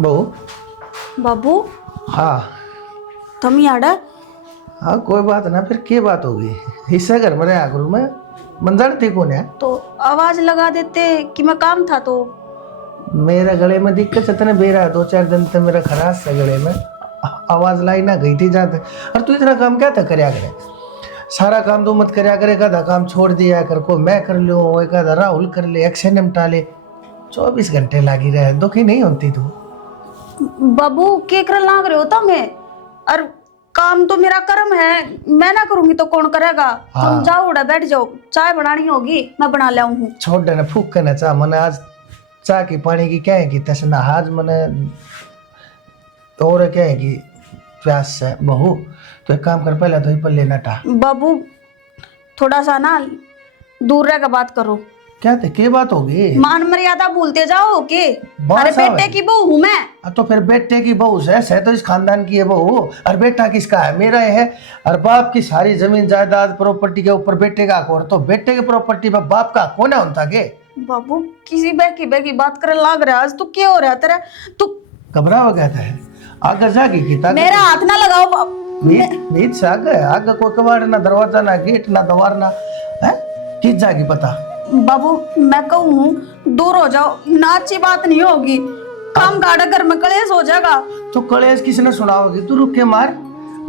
बहू। बाबू हाँ तुम यार हाँ कोई बात ना, फिर क्या बात होगी। हिस्सा घर में रहा करूँ मैं, मंजर थी कौन है। तो आवाज लगा देते कि मैं काम था तो। मेरे गले में दिक्कत है, तने बेरा 2-4 दिन तक मेरा खराश है गले में, आवाज लाई ना गई थी जाते। और तू इतना काम क्या था करया करे, सारा काम तो मत करया करे, का काम छोड़ दिया कर, को मैं कर लो, एक आधा राहुल कर ले, एक्शन निपटा ले। 24 घंटे लागी रहे, दुखी नहीं होती तू। बाबू के कर लाग रहे हो तुम और काम तो मेरा कर्म है, मैं ना करूंगी तो कौन करेगा। हाँ। तुम जाओ उड़ा बैठ जाओ, चाय बनानी होगी मैं बना ले हूँ। छोड़ देना, फूक के ना चाह मने आज चाह की पानी की क्या है कि तसना आज मने और क्या है कि प्यास है बहू। तो एक काम कर, पहले तो ही पर लेना टा। बाबू थोड़ा सा ना दूर रह कर बात करो। क्या थे, क्या बात होगी। मान मर्यादा भूलते जाओ के। बात अरे साहब बेटे है। की बहू हूँ मैं। तो फिर बेटे की बहू है तो इस खानदान की है बहू। और बेटा किसका है, मेरा है। और बाप की सारी जमीन जायदाद प्रॉपर्टी के ऊपर बेटे का हक, और तो बेटे की प्रॉपर्टी पर बाप का कौन है उनका के। बाबू किसी बहकी बहकी बात करने लाग रहा है आज, तू क्या हो रहा है तेरा। तू घबरा हो गया था आगे जागी की ताकत। मेरा हाथ ना लगाओ बाबू। नीच से आगे आगे कोई कबाड़ ना, दरवाजा ना, गेट ना, दवार ना है, किस जागी पता। बाबू मैं कहूँ दूर हो जाओ ना, अच्छी बात नहीं होगी। काम गाड़ा घर में कलेश हो जाएगा। तो कलेश किसने सुनाओगी, तू रुक के मार,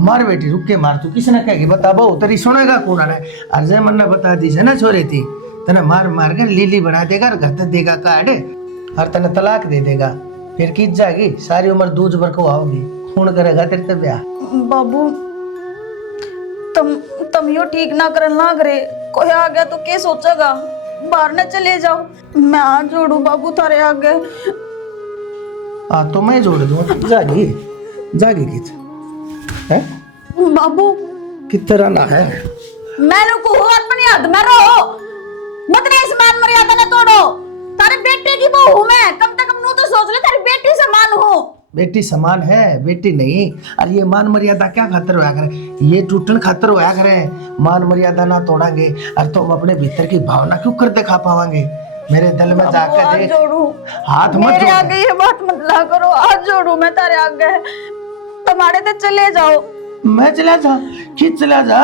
मार बेटी रुक के मार। तू किसने कहेगी बता बहू, तेरी सुनेगा कौन है। अजय मन ने बता दी है ना छोरे थी, तने मार मार कर लीली बना देगा और घर देगा काट, और तने तलाक दे देगा। फिर किस जाएगी, सारी उम्र दूज भर को आओगी, खून करेगा तेरे ते ब्याह। बाबू तुम यो ठीक ना करन लाग रहे, कोई आ गया तो क्या सोचेगा। बाहर न चले जाओ, मैं हाथ जोड़ू बाबू थारे आगे। तो मैं जोड़ दूं, जागी जागी किच है बाबू किस तरह ना है। मैंने को अपनी हद में रहो, मत ने इस मान मर्यादा ने तोड़ो। तारे बेटे की बहू हूं मैं, कम से कम नू तो सोच ले तारी बेटी समान हो। बेटी समान है, बेटी नहीं। और ये मान मर्यादा क्या खातर होया करे, ये टूटन खातर होया करे। मान मर्यादा ना तोड़ांगे और तो हम अपने भीतर की भावना क्यों कर दिखा पावांगे। मेरे दिल में जाकर देख, हाथ मत मेरे जोड़। आगे ये बात मत ला करो, हाथ जोड़ू मैं तारे आगे। तुम्हारे तो चले जाओ। मैं चला जा, खींच चला जा।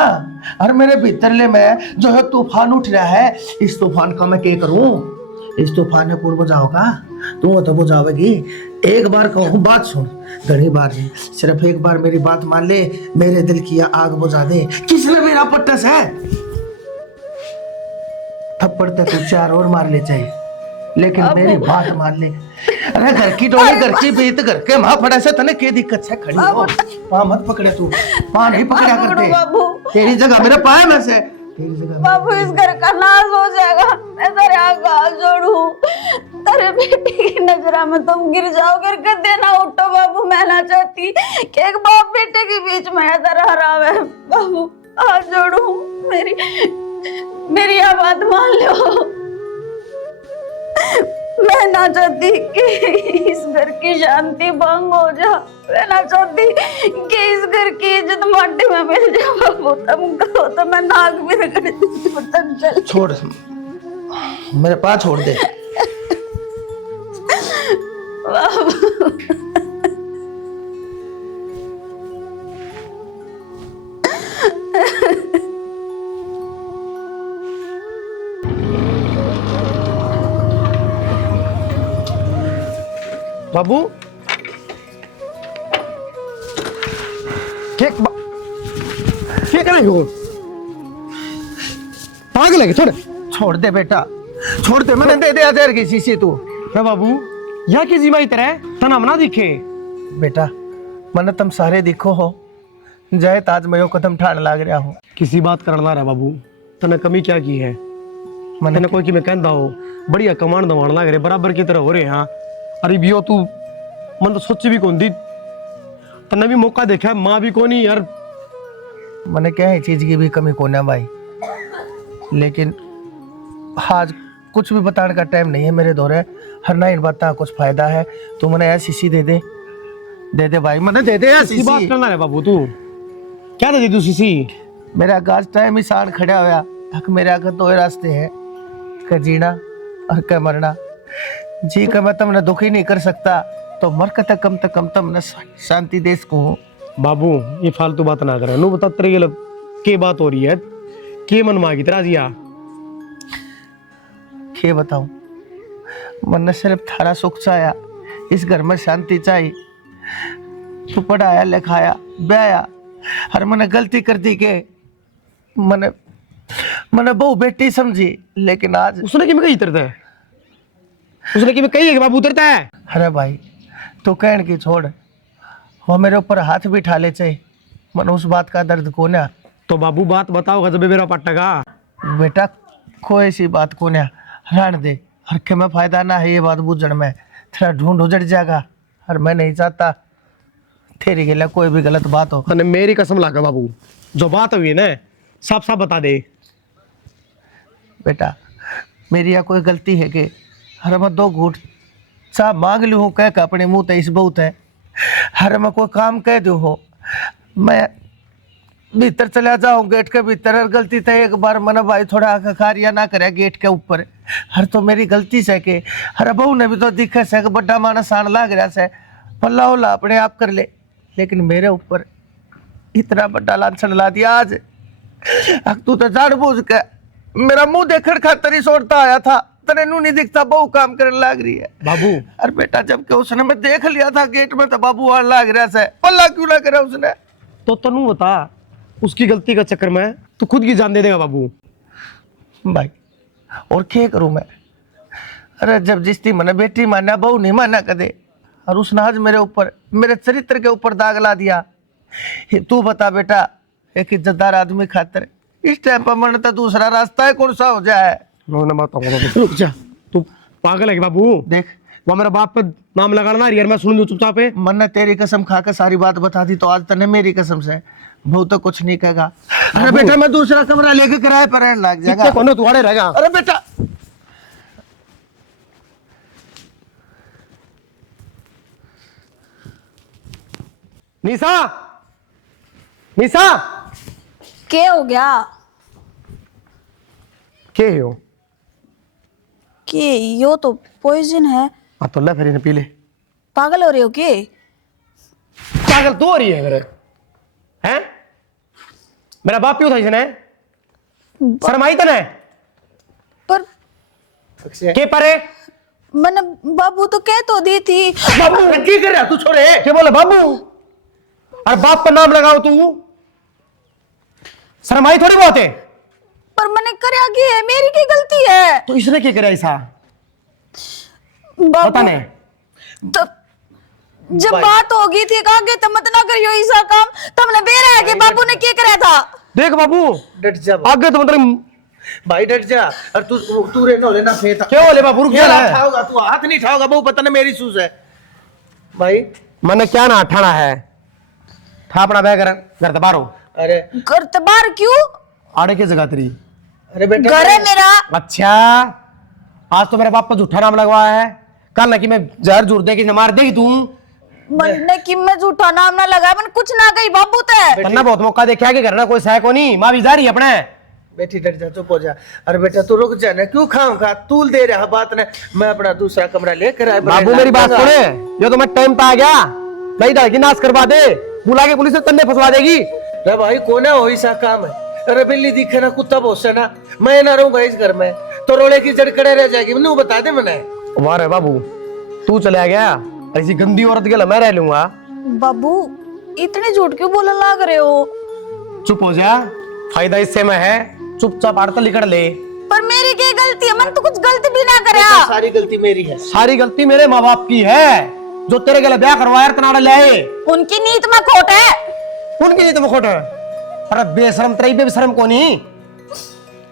और मेरे भीतर ले मैं जो है तूफान उठ रहा है, इस तूफान का मैं क्या करूं। इस तूफान में पूर्व बुझाओगा तू तो बुझावेगी। एक बार कहूँ बात सुन, घनी बार नहीं, सिर्फ एक बार मेरी बात मान ले, मेरे दिल की आग बुझा दे। किसने मेरा पट्टस है, थप्पड़ तक तू 4 और मार ले चाहिए, लेकिन मेरी बात मान ले। अरे घर की डोले घर की बीत घर के माँ पड़ा से तने क्या दिक्कत है, खड़ी हो। पाँव मत पकड़े तू, पाँव नहीं पकड़ा करते। तेरी जगह मेरा पाँव में से, तेरी जगह बाबू इस घर का नाश हो जाएगा। मैं तेरे आगे हाथ जोड़ू, तेरे बेटे की नजरा में तुम गिर जाओगे, गद्दे ना उठो। बाबू मैं ना चाहती कि एक बाप बेटे के बीच में ऐसा रहा है। बाबू हाथ जोड़ू, मेरी यह बात मान लो। मैं ना चाहती कि इस घर की शांति भंग हो जा, मैं ना चाहती कि इस घर की इज्जत माटी में मिल जाए। बाबू तुम कहो तो मैं नाक भी रगड़ दूं, तुम चल। छोड़, मेरे पास छोड़ दे। बाबू बाबू क्या करेंगे वो, पागल है छोड़। छोड़ दे बेटा, छोड़ दे, मैंने दे दिया जहर की शीशी तू। क्या बाबू यहाँ की जिम्मेदारी तरह तना मना दिखे। बेटा मैंने तुम सारे दिखो हो, जाए ताज मैं कदम ठाण लाग रहा हूँ। किसी बात करना रहा बाबू, तने कमी क्या की है। मैंने कोई कि मैं कहता हो बढ़िया कमांड दवाण लग रहे, बराबर की तरह हो रहे। हाँ अरे बियो तू मन तो सोची भी कौन दी, तने भी मौका देखा, माँ भी कोनी यार। मैंने क्या है चीज की भी कमी को ना भाई, लेकिन आज कुछ भी बताने का टाइम नहीं है मेरे दौरे। हर ना इन बात का कुछ फायदा है, तू मैंने यार शीशी दे दे भाई, मैंने दे दे यार शीशी। बात करना है बाबू, तू क्या दे दी तू शीशी। मेरा गाज टाइम ही साड़ खड़ा होया, हक मेरे आगे 2 रास्ते हैं, का जीना और का मरना। जी का मैं तुमने दुखी नहीं कर सकता, तो मरकत कम तम न शांति देश को। बाबू ये फालतू बात ना करे, नु बता तेरे के के बात हो रही है, के मन मांगी तेरा जिया? के बताऊं, मन ने सिर्फ थारा सुख चाया, इस घर में शांति चाहिए। तू पढ़ाया लिखाया ब्याया, हर मैंने गलती कर दी के मैंने बहु बेटी समझी, लेकिन आज उसने कि मैं कहीं उतरता है, उसने कि मैं कही है कि बाबू उतरता है। अरे भाई तू कहन की छोड़, वो मेरे ऊपर हाथ भी उठा ले चाहिए, मन उस बात का दर्द को ना। तो बाबू बात बताओ जब मेरा पट्टा बेटा कोई ऐसी बात को ना रहने दे, हर के में फायदा ना है ये बात बूझण में, तेरा ढूंढ उजड़ जाएगा। और मैं नहीं चाहता तेरी के लिए कोई भी गलत बात हो। तने मेरी कसम लागा बाबू, जो बात हुई है ना साफ साफ बता दे। बेटा मेरी यहाँ कोई गलती है कि हर मैं 2 घूट चाह मांग लू हूँ, कह के अपने मुंह ते इस बहुत है, हर मैं कोई काम कह दू हो, मैं भीतर चला जाऊँ गेट के भीतर, और गलती थे एक बार मन भाई थोड़ा कार्य ना करे गेट के ऊपर, हर तो मेरी गलती से के हर बहू ने भी तो दिखे से बड़ा मानस आन लाग रहा से, पल्ला उल्ला अपने आप कर ले, लेकिन मेरे ऊपर इतना बड़ा लांछन ला दिया आज। तू तो जान बूझ के मेरा मुंह देखने खातर ही सोचता आया था, तेरे नू नहीं दिखता बहु काम करने लग रही है बाबू। अरे बेटा जब के उसने मैं देख लिया था गेट में तो बाबू आने लग रहा से, पल्ला क्यों ना करा उसने? तो तनु बता, उसकी गलती का चक्कर में तू खुद की जान दे देगा बाबू? भाई और क्या करूं मैं? अरे जब जिसकी मैंने बेटी माना बहु नहीं माना कदे, और उसने आज मेरे ऊपर मेरे चरित्र के ऊपर दाग ला दिया। तू बता बेटा, एक इज्जतदार आदमी खातर इस टाइम पर मन तो दूसरा रास्ता है कौन सा हो जाए? रुक जा, तू पागल है कि बाबू? देख वो मेरा बाप पे नाम लगाना यार, मैं सुन लूं चुपचाप है। मन ने तेरी कसम खाकर सारी बात बता दी, तो आज तने मेरी कसम से बहु तो कुछ नहीं कहेगा। अरे बेटा मैं दूसरा कमरा लेके किराए पर रहने लग जाएगा। कौन तू आड़े रहेगा? अरे बेटा निशा, निशा क्या हो गया? के हो? कि यो तो पॉइजन है। हाँ तो ले फिर इन्हें पी ले। पागल हो रहे हो के? पागल तो हो रही है मेरे, हैं? मेरा बाप क्यों था इसने? शर्माई तने? पर के परे? मैंने बाबू तो कह तो दी थी। बाबू की कर रहा तू छोरे? क्या बोले बाबू? और बाप पर नाम लगाओ तू, शर्माई थोड़ी बहुत है। पर मैंने करया की है, मेरी की गलती है। तो इसने क्या करे ऐसा? बाबू पता नहीं। तो जब बात होगी थी आगे तो मत ना करियो ऐसा काम, तुमने बेरा है कि बाबू ने क्या करा था। देख बाबू डट जा आगे तो मतलब भाई, डट जा। और तू रे नो लेना फेंक क्या बोले बाबू? रुक जा ना। उठाओगा तू, हाथ नहीं उठाओगा बहु, पता नहीं मेरी सूज है भाई। मैंने क्या ना ठाना है, था अपना बैग घर दबारो। अरे घर तो बाहर क्यों? आड़े की जगह तेरी? अरे बेटा घर है मेरा। अच्छा आज तो मेरे बाप पर झूठा नाम लगवाया है, कल ना कि मैं जहर झूठ दे कि मार देगी तू। मैंने कि मैं झूठा नाम ना लगा, मैंने कुछ ना कही बाबू ते। तन्ना बहुत मौका देखा कि घर ना कोई सह को नहीं, माँ भी जा रही है अपने। बेटी डट जा, चुप हो जा। अरे बेटा तू रुक जा ना, क्यों खाऊं खा तूल दे रहा बात ने, मैं अपना दूसरा कमरा लेकर आया। बाबू मेरी बात सुने, ये तो मैं टाइम पे आ गया, नहीं डाल की नाश करवा दे, बुला के पुलिस से तन्ने फंसवा देगी। अरे भाई कोने हो ऐसा काम है? अरे बिल्ली दिखे ना कुत्ता बहुत से ना, मैं ना रहूंगा इस घर में तो रोले की जड़ कड़े रह जाएगी। मैंने बता दे मैंने। वाह रे बाबू तू चला गया, ऐसी गंदी औरत के लिए मैं रह लूंगा। बाबू इतने झूठ क्यों बोलने लग रहे हो? चुप हो जा, फायदा इससे में है, चुपचाप आड़ता लिकड़ ले। पर मेरी क्या गलती है? मैंने तो कुछ गलती भी ना करा। सारी गलती मेरी है। सारी गलती मेरे माँ बाप की है, जो तेरे गले ब्याह करवाया तनाड़ा ले आए। उनकी नीत में खोट है। उनकी नीत में खोट है? अरे बेशरम तेरी बेशरम को नहीं।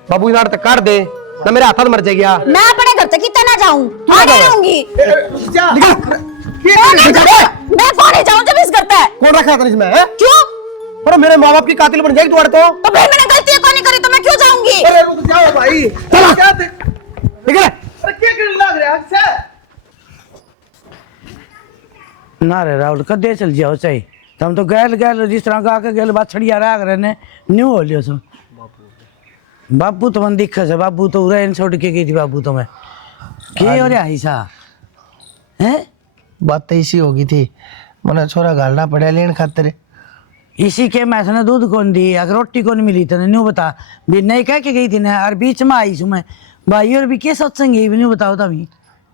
बाबू इनार तक काट दे ना, मेरे हाथ मर जाएगा। मैं अपने घर से कितना ना जाऊं, आगे रहूंगी। जा मैं कौन ही जाऊं जब इस करता है? कौन रखा था इसमें है? क्यों? अरे मेरे माँ बाप की कातिल बन जाएगी तुम्हारे तो फिर मैंने गलती कौन नहीं करी तो मैं क्यों जाऊंगी? अरे रुक जाओ भाई, चला। क्या दे? निकले। अरे क्या करने लग रहा है अच्छा? ना रे राहुल कदे चल जाओ चाहिए, तुम तो गैल गैल जिस तरह गा के गैल बात छड़िया रहा करे ने न्यू हो लियो सो। बाबू तो मन दिक्कत है, बाबू तो उरे छोड़ के गई थी। बाबू तो मैं के हो रहा हिसा हैं? बात तो इसी होगी थी, मैंने छोरा घालना पड़ा लेन खातिर। इसी के मैस ने दूध कौन दी, अगर रोटी कौन मिली तो न्यू बता भी नहीं कह के गई थी ना, और बीच में आई मैं भाई और भी क्या सोचेंगे न्यू बताओ तभी।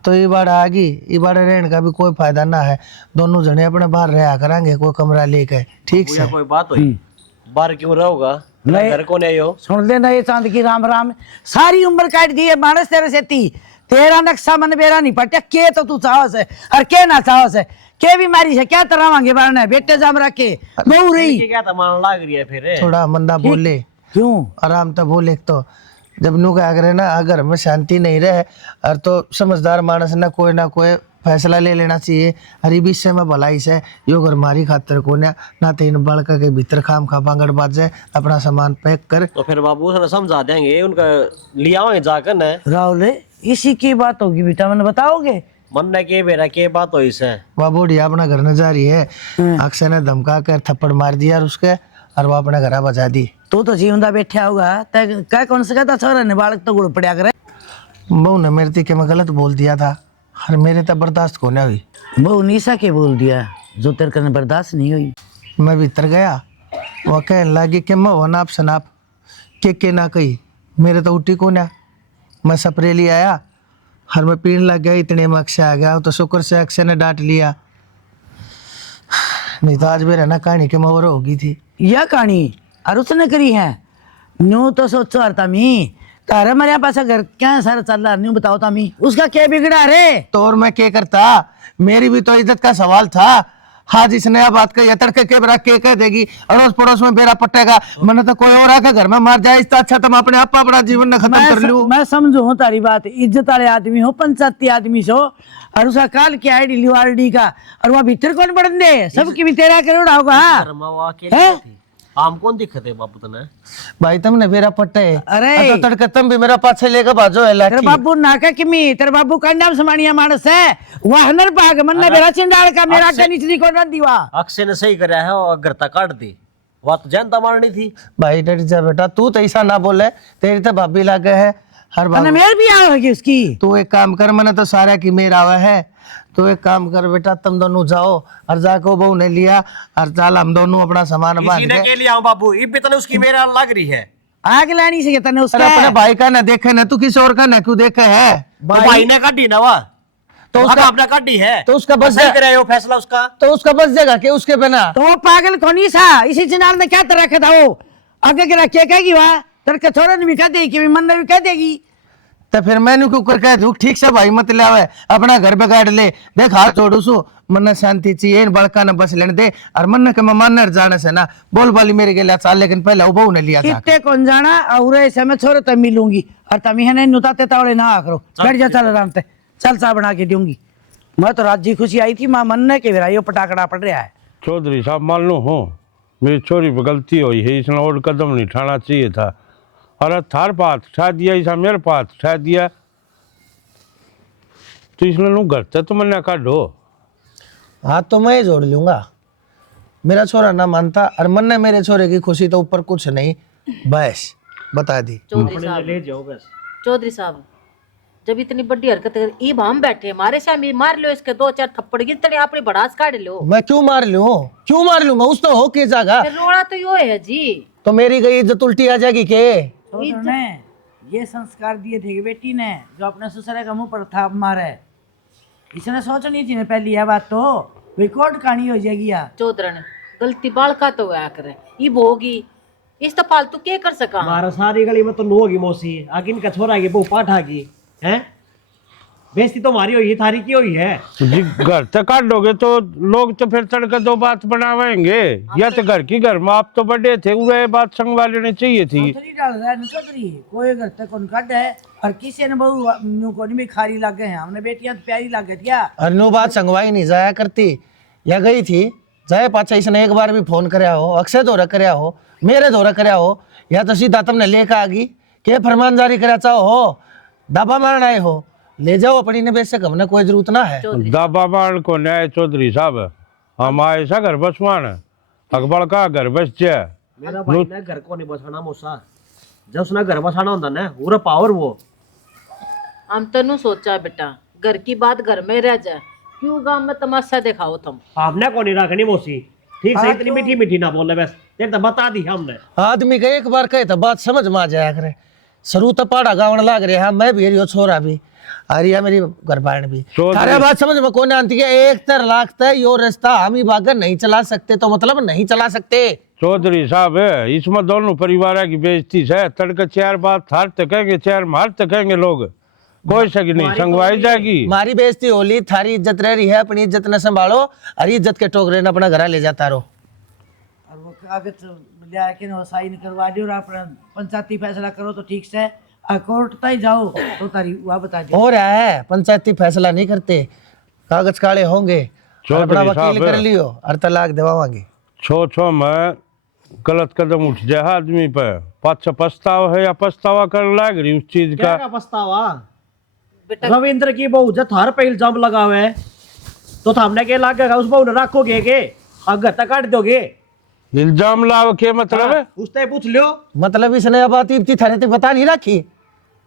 तो ये बार आ गई, ये बार रहने का भी कोई फायदा ना है, दोनों जने अपने बाहर रहा करेंगे कोई कमरा लेके, ठीक से। कोई बात हुई बाहर क्यों रहोगा, नहीं। घर को नहीं हो। सुन लेना ये चांद की राम राम, सारी उम्र काट दी है मानस तेरे से ती, तेरा नक्शा मन बेरा नहीं पटा के तो तू चाहो से और के ना चाहो से के बीमारी से क्या तरह मांगे बारने बेटे जाम रखे बहु रही क्या तमान लाग रही है फिर। थोड़ा मंदा बोले, क्यों आराम तो बोले। तो जब नू क्या करे ना, अगर में शांति नहीं रहे और तो समझदार मानस ना कोई फैसला ले लेना चाहिए। हरी बीच से मैं भलाई से यो घर मारी खातर को ना तो इन बालका के भीतर खाम खा बांगड़ बाज जाए, अपना सामान पैक कर। तो फिर बाबू उसने समझा देंगे, उनका लिया आएंगे जाकर न। राहुल इसी की बात होगी बेटा, मैंने बताओगे मन ने के बेरा के बात हो इसे। वह बूढ़िया अपना घर न जा रही है, अक्सर ने धमका कर थप्पड़ मार दिया उसके और वो अपना घर बजा दी। तू तो जीवंदा बैठा होगा क्या कौन से कहता छोरा ने बालक तो गुड़ पड़ा करे। बहू ने मेरे के मैं गलत बोल दिया था और मेरे तो बर्दाश्त को ना हुई। बहु निशा के बोल दिया जो तेरे करने बर्दाश्त नहीं हुई। मैं भीतर गया, वो कहने लगी कि मैं वो नाप शनाप के ना कही, मेरे तो उठी को ना। मैं सपरेली आया और मैं पीने लग गया, इतने में अक्षय आ गया। तो शुक्र से अक्षय ने डांट लिया, नहीं तो आज मेरा ना कहानी के मवर होगी थी। यह कहानी और उसने करी है न्यू तो सोचो हरता मी तारे मेरे पास घर क्या सारा चल रहा न्यू बताओ तामी उसका क्या बिगड़ा रे। तो और मैं क्या करता, मेरी भी तो इज्जत का सवाल था। हाँ जिसने यह बात कही तड़के के बरा के कह देगी, अड़ोस पड़ोस में बेरा पटेगा, मैंने तो कोई और आके घर में मार जाए, इससे अच्छा तो मैं अपने आप अपना जीवन ने खत्म कर लूं। मैं समझू तारी बात, इज्जत वाले आदमी हो, पंचायती आदमी सो और उसका काल क्या है डिलीवरी का, और वहाँ भीतर कौन बढ़न दे, सबकी भी तेरा करोड़ा होगा। आम कौन दिखते बापू तने भाई तुमने मेरा पट्टे, अरे तो तड़के तुम भी मेरा पाछे लेकर भाजो है तेरे लाठी। बाबू नाका किमी तेरे बाबू का नाम समानिया मानस है वाहनर भाग मन्ना बेरा चिंडाल का मेरा का निचली को न दीवा। अक्षय ने सही कराया है और घर तक काट दी, वो तो जनता मारनी थी। भाई डर जा बेटा, तू तो ऐसा ना बोले, तेरी तो भाभी लागे है हर बार। मेर भी आओगी उसकी। तू एक काम कर, मैंने तो सारा की मेर आवा है, तो एक काम कर बेटा तुम दोनों जाओ और जाको बहू ने लिया और चाल हम दोनों अपना सामान बांध के लिया बाबू, इब तने उसकी मेरा लग रही है। आग लानी से तने उसका अपने भाई का ना देखे ना, तू किसी और का ना क्यों देखे है। तो भाई ने काटी ना वा, तो उसका उसका अपना काटी है, तो उसका बस सही कराया वो फैसला उसका। तो उसका बस जाएगा कि उसके बिना। तो वो पागल कौन सा इसी चिनार ने क्या तरह रखा था वो आगे के रखे कहेगी वह तेरे के छोरे ने भी कह देगी कि मन ने भी कह देगी। तो फिर मैंने क्यों कर कह दूं ठीक से भाई मत ले आवे, अपना घर बिगाड़ ले। देख हाथ छोड़ू सु, मन शांति चाहिए, इन बड़का न बस लेने दे और मन के मन जाने से ना बोल बाली मेरे के लिए चाल, लेकिन पहले वो ने लिया था। कितने कौन जाना और ऐसे मैं छोरे तब मिलूंगी और तमी है नहीं नुताते तावड़े ना करो, बैठ जा चल आराम से, चल चा बना के दूंगी। मैं तो राजी खुशी आई थी माँ मन के मेरा यो पटाखड़ा पड़ रहा है। चौधरी साहब मान लो हो मेरी छोरी पर गलती हुई है, इसने और कदम नहीं उठाना चाहिए था। अरे थार पाथ उठा दिया, ऐसा मेरे पाथ उठा दिया, तो इसने लोग घर से तो मैंने काटो। हाँ तो मैं ही जोड़ लूंगा, मेरा छोरा ना मानता और मन ने मेरे छोरे की खुशी तो ऊपर कुछ नहीं, बस बता दी। चौधरी साहब जब इतनी बड़ी हरकत कर इब हम बैठे हमारे सामने मार लो इसके 2-4 थप्पड़ इतने अपनी भड़ास काट लो। मैं क्यों मार लूं, क्यों मार लूं मैं, उस तो हो के जागा फिर रोड़ा तो यो है जी, तो मेरी गई इज्जत उल्टी आ जाएगी के। ने ये संस्कार दिए थे कि बेटी ने जो अपने ससुर का मुंह पर थाप मारे, इसने सोचनी थी ना पहली यह बात तो रिकॉर्ड कहानी हो जाएगी यार। चौधरन गलती बालका तो हुआ करे इब होगी, इस तो फालतू क्या कर सका। हमारा सारी गली में तो नो होगी मौसी, आगे इनका छोरा की बहु पाठा की है, बेइज्जती तो हमारी हुई है, थारी की हुई है जी। घर से काटोगे तो लोग तो फिर तड़के दो बात बनावेंगे, या तो घर की घर में आप तो बड़े थे, उन्हें बात संगवा लेनी चाहिए थी। चौधरी डाल रहा है ना चौधरी, कोई घर तक कौन काट है और किसी ने बहु न्यू को नहीं खारी लग गए हैं, हमने बेटियां तो प्यारी लग गई क्या। अनु बात संगवाई नहीं जाया करती, या गई थी जाए पाचा इसने एक बार भी फोन कराया हो, अक्षय दौरा कराया हो, मेरे दौरा कराया हो, या तो सीधा तुमने लेकर आ गई के फरमान जारी करा चाहो हो, दाबा मारना आए हो, ले जाओ अपनी ने, बेशक हमने कोई जरूरत ना है। दाबा मार को न्याय चौधरी साहब, हम आए सा घर बसवान अकबर का घर बस जाए। मेरा भाई ने घर को नहीं बसाना मौसा, जब उसने घर बसाना होता ना पूरा पावर वो। हम तनु सोचा बेटा घर की बात घर में रह जाए, क्यों गांव में तमाशा दिखाओ तुम? आपने को नहीं रखनी मौसी, ठीक से इतनी मीठी मीठी ना बोले, बस तेरे तो बता दी हमने। आदमी का एक बार कहे तो बात समझ में आ जाया करे। सरू तो पाड़ा गावण लाग रहे हैं, मैं भी रियो छोरा भी अरिया मेरी घरबाण भी थारे बात समझ में कौन आती है। एक तर लाख तय यो रास्ता हम ही बागर नहीं चला सकते तो मतलब नहीं चला सकते। चौधरी साहब है, इसमें दोनों परिवार की बेइज्जती है। तड़के 4 बात थार तकेंगे, 4 मार तकेंगे लोग, कोई शक नहीं, संगवाई जाएगी। मारी बेइज्जती होली, थारी इज्जत रह रही है, अपनी इज्जत न संभालो और इज्जत के टोकरे न अपना घर ले जाता रहो। और वो कागज लिया के ना साइन करवा दियो और अपना पंचायती फैसला करो तो ठीक से, कोर्ट तक जाओ तो तारी वह बता दो। हो रहा है, पंचायती फैसला नहीं करते, कागज काले होंगे, अपना वकील कर लियो और तलाक दिवावांगे। छो में गलत कदम उठ जाए आदमी पे, पाछा पछतावा है या पछतावा कर लाग रही उस चीज का। क्या पछतावा? रविंद्र की बहू जब थार पे इल्जाम लगा हुआ है तो थामने के लागेगा, उस बहू ने रखोगे के अगर तक काट दोगे? इल्जाम लाओ के मतलब है? उससे पूछ लियो। मतलब इसने अब बात इतनी थारे ते बता नहीं रखी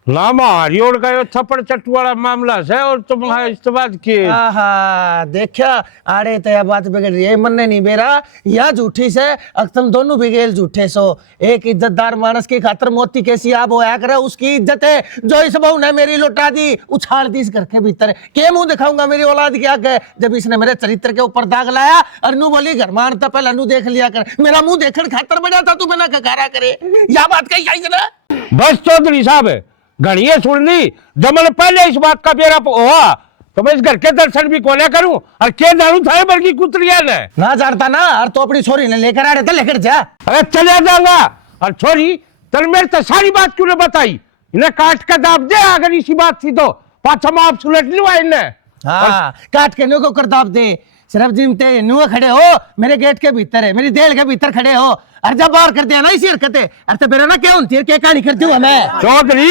ना मारी ओढ़ का यो थप्पड़ चट्टू वाला मामला है और तुम इस्तेमाल किए। आहा देखा आड़े तो यह बात बिगड़ रही है, मन्ने नहीं बेरा या झूठी से अब तुम दोनों बिगेल झूठे सो। एक इज्जतदार मानस की खातर मोती कैसी आप होया करे, उसकी इज्जत है जो इस बहू ने मेरी लुटा दी, उछाल दी इस घर के भीतर। के मुंह दिखाऊंगा मेरी औलाद की आगे जब इसने मेरे चरित्र के ऊपर दाग लाया। और नू बोली घर मारता पहले नू देख लिया कर, मेरा मुंह देखने खातर बजा था तू बिना ककारा करे, या बात कही आई ना। बस चौधरी साहब घड़िए सुन ली, जब मैंने पहले इस बात का बेरा हुआ तो मैं इस घर के दर्शन भी कोने करूं और के जानू था बल्कि कुतरिया ने ना जानता ना, और तो अपनी छोरी ने लेकर आ रहे थे, लेकर जा। अरे चले जाऊंगा। और छोरी तन मेरे तो सारी बात क्यों ने बताई, इन्हें काट का दाब दे अगर इसी बात थी तो पाछा माप सुलट लिवा इन्हें। हाँ काट के नो को कर दाब दे, सिर्फ जिमते नुआ खड़े हो मेरे गेट के भीतर है, मेरी देल के भीतर खड़े हो और जब बाहर कर दिया ना इसी हरकतें अरे तो मेरा ना क्या होती है, क्या कहानी करती हूँ मैं। चौधरी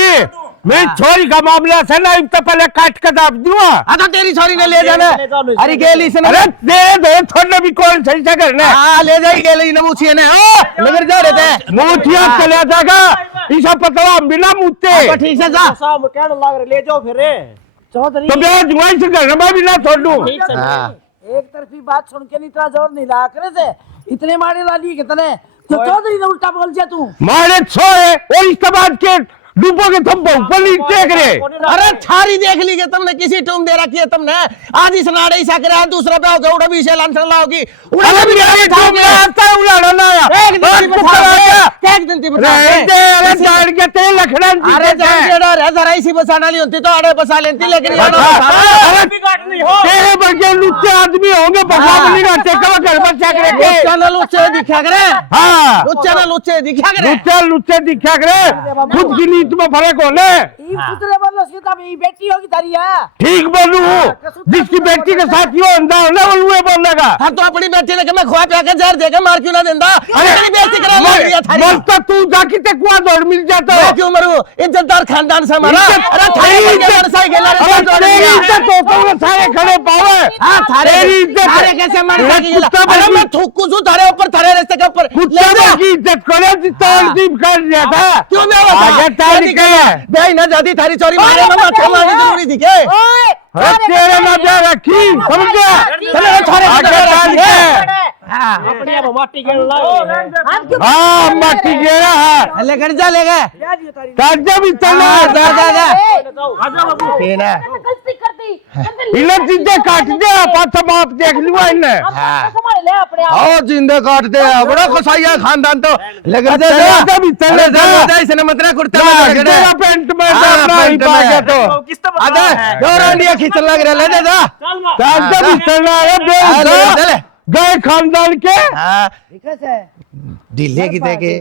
मेरी छोरी का मामला है ना, तो पहले काट के दाब दूंगा। तो तेरी छोरी ने ले जाना, अरे गेली से अरे दे थोड़े भी कौन सही से करना। हाँ ले जाई गेली ना मुछिए ने लेकर जा रहे थे मुछिया चले जाएगा इसा पतला बिना मुझते। ठीक से जा साहब कहने लग रहे ले जाओ फिर चौधरी तो मैं जुआई से करना मैं भी ना छोड़ दूं। एक तरफी बात सुन के इतना जोर नहीं लगा करे से, इतने मारे लाली कितने तो चौधरी ने उल्टा बोल दिया तू। मारे छोए और इसके बाद के डूबोगे तुम ऊपर टेक रहे। अरे थारी देख ली तुमने, किसी टूम दे रखी है तुमने, आज इस नाड़े ईसा करे आज दूसरा पे होगा उड़ा भी से लांछन लाओगी उड़ा भी उड़ाना ना एक दिन ती बता दे अरे जान के तेल लखड़ा अरे जान के डर है जरा इसी बसाना ली होती तो आड़े बसा लेती, लेकिन तेरे बगे लुच्चे आदमी होंगे भगवान नहीं रहते कब घर पर क्या करेंगे। चैनल लुच्चे दिखा करे, हाँ लुच्चे ना लुच्चे दिखा करे, लुच्चे दिखा करे, खुद की नीति में फर्क होने। ई पुतले बोलो सी तब ई बेटी होगी तारी है। ठीक बोलू, जिसकी बेटी के साथ यो अंधा होना वो लुए बोलेगा। हाँ तो अपनी बेटी ने मैं खुआ पिया के जहर देके मार क्यों ना देंदा, अरे बेइज्जती करा लग रही है थारी। मर तो तू जाके ते कुआं दौड़ मिल जाता मैं क्यों मरूं, इज्जतदार खानदान से हमारा। अरे थारी मोटरसाइकिल तेरी इज्जत होता है सारे खड़े पावे। हाँ थारे इज्जत थारे कैसे मार अरे मैं थूकू छू थारे ऊपर, थारे रास्ते के ऊपर ले जा की इज्जत करे जितना टीम कर दिया था। क्यों मैं आगे तारी के बेई ना जाती थारी चोरी मारे में माथा मारनी जरूरी थी के तेरे में जा रखी समझ गया। चलो थारे आगे तारी के अपने आप माटी के लगे हाँ माटी गेरा है लेकर जा ले गए ताजा भी चला जा जा जा आजा बाबू ये ना गलती कर दी इन्हें चीजें काट दे पाछा बाप देख लिया इन्हें। संभाल ले अपने आप। आओ जिंदे काट दे बड़ा कसाईया खानदान तो लेकर जा ताजा भी चले जा इसने मतरा कुर्ता में तेरा पेंट में अपना ही पा गया तो किस तरह आजा दौरानिया खींच लग रहा ले जा ताजा भी चलना है बेटा गए खानदान के। हां दिक्कत है ढीले की देखे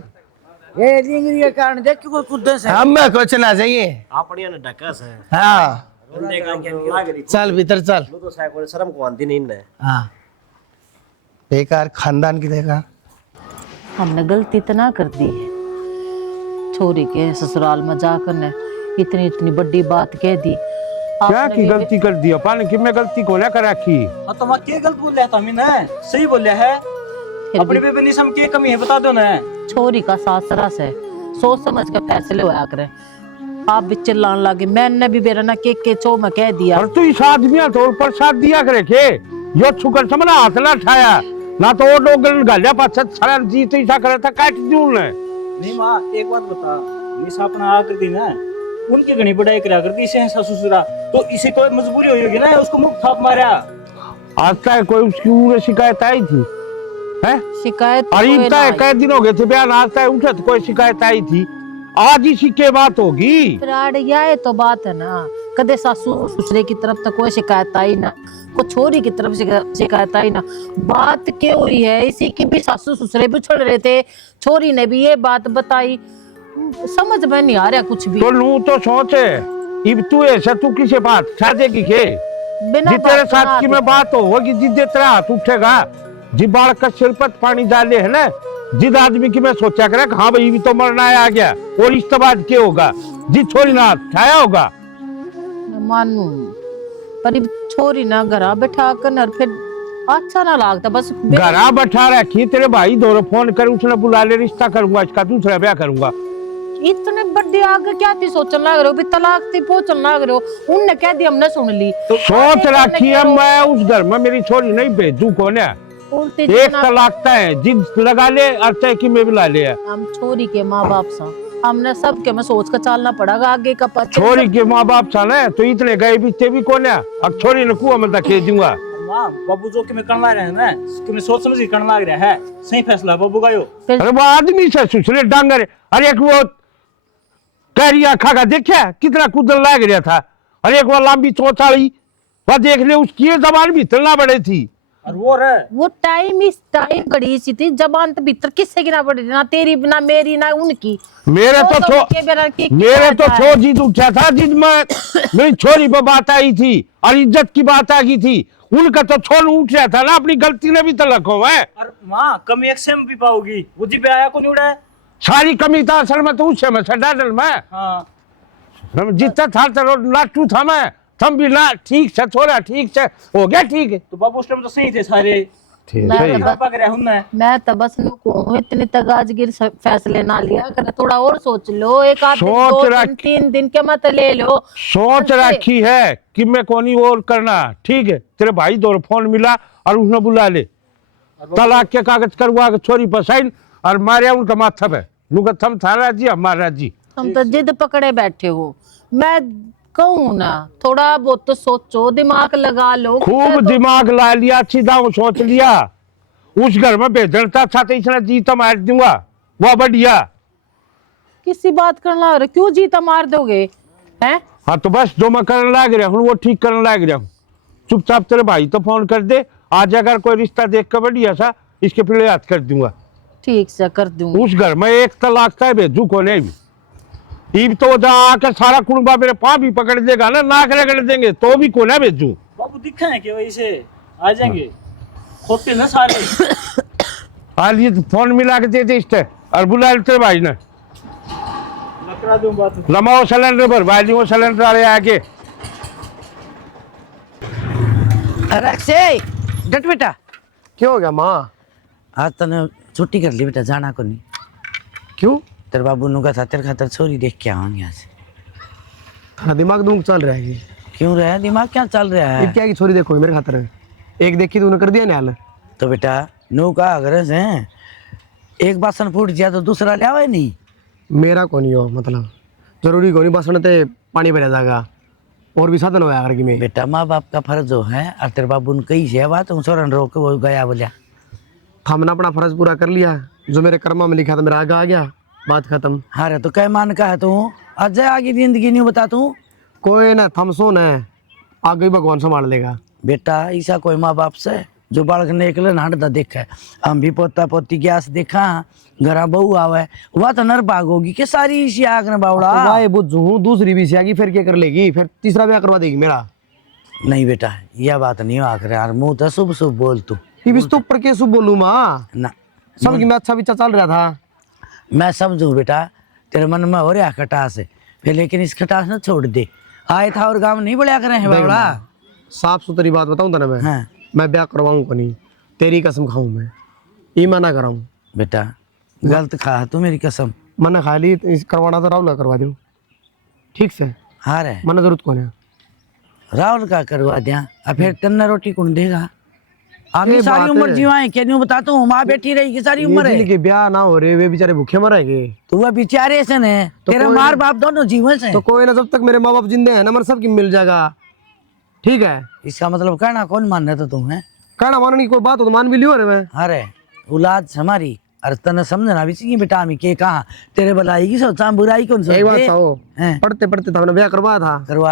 ये लिंगरी के कारण देख कोई कुद्दे से हमें कुछ ना चाहिए अपने ने ढकस है हाँ बंदे काम के लाग रही चल भीतर चल तो साहब को शर्म को आंदी नहीं ने। हाँ बेकार खानदान की देखा हमने गलती तो ना कर दी है, छोरी के ससुराल में जाकर ने इतनी इतनी बड़ी बात कह दी। क्या की गलती कर दी अपन कि मैं गलती को लेकर रखी। तो मैं क्या गलत बोल रहा था हमने सही बोल रहा है, अपने पे निसम की कमी है बता दो ना। छोरी का सासरा से सोच समझ के फैसले होया करे, आप भी चिल्लाने लगे। मैंने भी बेरा ना के चो में कह दिया। और तू इस आदमी तो प्रसाद दिया करे के यो छुकर समझ हाथ ना उठाया ना तो वो लोग गालिया पाछे सारा जी तो ऐसा करे था काट दूं ने। नहीं माँ एक बात बता, निशा अपना आकृति ना उनकी घनी बढ़ाई करा करती इसे ससुरा, तो इसे कोई मजबूरी होगी ना उसको मुख थाप मारा। आज तक कोई उसकी उन्हें शिकायत आई थी है? शिकायत अरे तय कई दिन हो गए थे बयान, आज तक उठे तो कोई शिकायत आई थी, आज इसी के बात होगी। ये तो बात है ना, कदे सासू ससुरे की तरफ तो कोई शिकायत आई ना, को छोरी की तरफ शिकायत आई ना। बात क्या हुई है, इसी की भी सासू ससुरे भी छोड़ रहे थे, छोरी ने भी ये बात बताई, समझ में नहीं आ रहा कुछ भी। तो लू तो सोचे इब तू ऐसा तू किसे बात शादी की के जी तेरे साथ की में बात होगी, जिद तेरा हाथ उठेगा, जी बाढ़ का सिर पर पानी डाले है ना, जिद आदमी की मैं सोचा करे हाँ भाई भी तो मरना आ गया और इस बाद क्या होगा, जी छोरी ना छाया होगा। मानू पर छोरी ना घरा बैठा कर फिर अच्छा ना लगता, बस घरा बैठा रखी तेरे भाई दो फोन कर उसने बुला ले, रिश्ता करूंगा इसका, दूसरा ब्याह करूंगा। इतने बड़े आगे क्या थी सोचने लग रहे हो, भी तलाक थी पहुंचने लग रहे हो, उनने कह दिया हमने सुन ली तो सोच रखी है मैं उस घर में मेरी छोरी नहीं भेजू कौन है, एक तलाक है जिद लगा ले और की में भी ला ले। हम छोरी के माँ बाप सा, हमने सब के में सोच कर चलना पड़ेगा आगे का पीछे। छोरी के माँ बाप सा ना तो इतने गए बीते भी कौन है, अब छोरी ने कुआ में तक दूंगा। माँ बाबू जो कि मैं करना रहे हैं ना, कि मैं सोच समझ के करना लग रहा है, सही फैसला बाबू का यो। अरे वो आदमी से सुसले डांगर, अरे एक वो कैरिया खागा देखा कितना कुदर लाग रहा था, अरे एक वो लंबी चौचाली वह देख ले उसकी जबान भी तलना बड़ी थी, और वो टाइम इस टाइम घड़ी सी थी, जबान तो भीतर किससे की ना पड़ी, ना तेरी ना मेरी ना उनकी। मेरे तो छो जिद उठा था जिद में मेरी छोरी पर बात आई थी और इज्जत की बात आ गई थी, उनका तो छोड़ उठ रहा था ना, अपनी गलती ने भी तलक हो है। और माँ कमी एक सेम भी पाओगी, वो जी पे आया को नहीं उड़ा है। सारी कमी था असल में तो उससे मैं डाल में हाँ जितना था तो लाटू था मैं, थम भी ना ठीक से थोड़ा ठीक से हो गया ठीक है। तो बाबू उस टाइम तो सही थे सारे, मैं तो बस इतने तगाजगिर फैसले ना लिया कर, थोड़ा और सोच लो, एक आध दिन 3 दिन के मत ले लो। सोच रखी है कि मैं कौन और करना, ठीक है तेरे भाई दो फोन मिला और उसने बुला ले, तलाक के कागज करवा के छोरी पर साइन और मारे उनका माथा पे नुका थम थारा जी हमारा जी। तुम तो जिद पकड़े बैठे हो, मैं कहूँ ना थोड़ा बहुत तो सोचो, दिमाग लगा लो। खूब दिमाग ला लिया, सीधा सोच लिया, उस घर में भेजता था तो इसने जीता मार दूंगा, वह बढ़िया। किसी बात करना हो रहा, क्यों जीता मार दोगे हैं? हाँ तो बस जो मैं करने लग रहा हूँ वो ठीक करने लग रहा हूँ, चुपचाप तेरे भाई तो फोन कर दे, आज अगर कोई रिश्ता देख कर बढ़िया सा इसके पीछे याद कर दूंगा। ठीक से कर दूंगा। उस घर में एक तलाक था भेजू को नहीं भी, तो जाकर सारा कुंबा मेरे पाँव भी पकड़ देगा ना, नाक रगड़ देंगे तो भी को ना भेजू। बाबू दिखा है कि वही से आ जाएंगे होते ना सारे। हाल ये फोन मिला के दे दे इससे और बुला तेरे भाई ने, करा दूं बात। लमाओ सिलेंडर पर भाई वो सिलेंडर आ रहे आगे। अरे डट बेटा, क्यों हो गया माँ? आज तने छुट्टी कर ली बेटा, जाना को नहीं। क्यों? तेरे बाबू नु का था तेरे खातर छोरी देख के आऊँ यहाँ से। हाँ दिमाग दुम चल रहा है। क्यों रहा है दिमाग, क्या चल रहा है? क्या की छोरी देखोगे मेरे खातर, एक देखी तूने कर दिया ना हाल। तो बेटा नू का अगर से एक बासन फूट गया तो दूसरा ले आवे नहीं। मेरा को नहीं हो मतलब जरूरी को नहीं, बासन ते पानी भरा जाएगा और भी साधन होया घर में। बेटा माँ बाप का फर्ज जो है, और तेरे बाबू ने कही से बात तुम सोरन रोक के वो गया बोलिया। हमने अपना फर्ज पूरा कर लिया, जो मेरे कर्मा में लिखा था मेरा आगे आ गया, बात खत्म। हाँ रे तो क्या मान का है तू, अजय आगे जिंदगी नहीं बता तू। कोई ना थम सो न आगे भगवान संभाल लेगा। बेटा ऐसा कोई माँ बाप से जो बालक निकले नाटता देखा है, हम भी पोता पोती की आस देखा, घरा बहू आवे वह तो नर भाग होगी कि सारी इसी आग ने बावड़ा। वाह बुझू दूसरी भी से आगी फिर क्या कर लेगी, फिर तीसरा ब्याह करवा देगी मेरा। नहीं बेटा यह बात नहीं आकर यार, मुंह तो शुभ शुभ बोल तू। इस तो ऊपर के शुभ बोलूं माँ, ना सबकी में अच्छा विचार चल रहा था। मैं समझू बेटा तेरे मन में हो रहा खटास है, फिर लेकिन इस खटास न छोड़ दे, आए था और गाँव नहीं बढ़िया करे हैं बावड़ा। साफ सुथरी बात बताऊं तो ना मैं, हाँ। मैं ब्याह करवाऊं को नहीं, तेरी कसम खाऊं मैं, ये मना कराऊं। बेटा गलत खा तू मेरी कसम। मना खा ली, करवाना तो राहुल करवा दूं। ठीक से हाँ रे मन जरूरत कौन है राहुल का करवा दिया अब फिर तन्ने रोटी कौन देगा अभी ये सारी बात उम्र है। जीवाए क्या नहीं बताता हूँ माँ बैठी रहेगी सारी उम्र है के ब्याह ना हो रहे वे बेचारे भूखे मरेंगे। तो वह बेचारे से ने तेरे कोई मार नहीं। बाप दोनों जीवन से तो कोई ना, जब तक मेरे माँ बाप जिंदे हैं ना मन सबकी मिल जाएगा। ठीक है, इसका मतलब कहना कौन मान रहा था तुम्हें कहना मानने की कोई बात हो तो मान भी लियो रे मैं। अरे औलाद हमारी अरे तने समझना भी चाहिए बेटा हमें के कहा तेरे भलाई की सोचा बुराई कौन एक बात सोचते था हैं? पढ़ते पढ़ते तो हमने ब्याह करवाया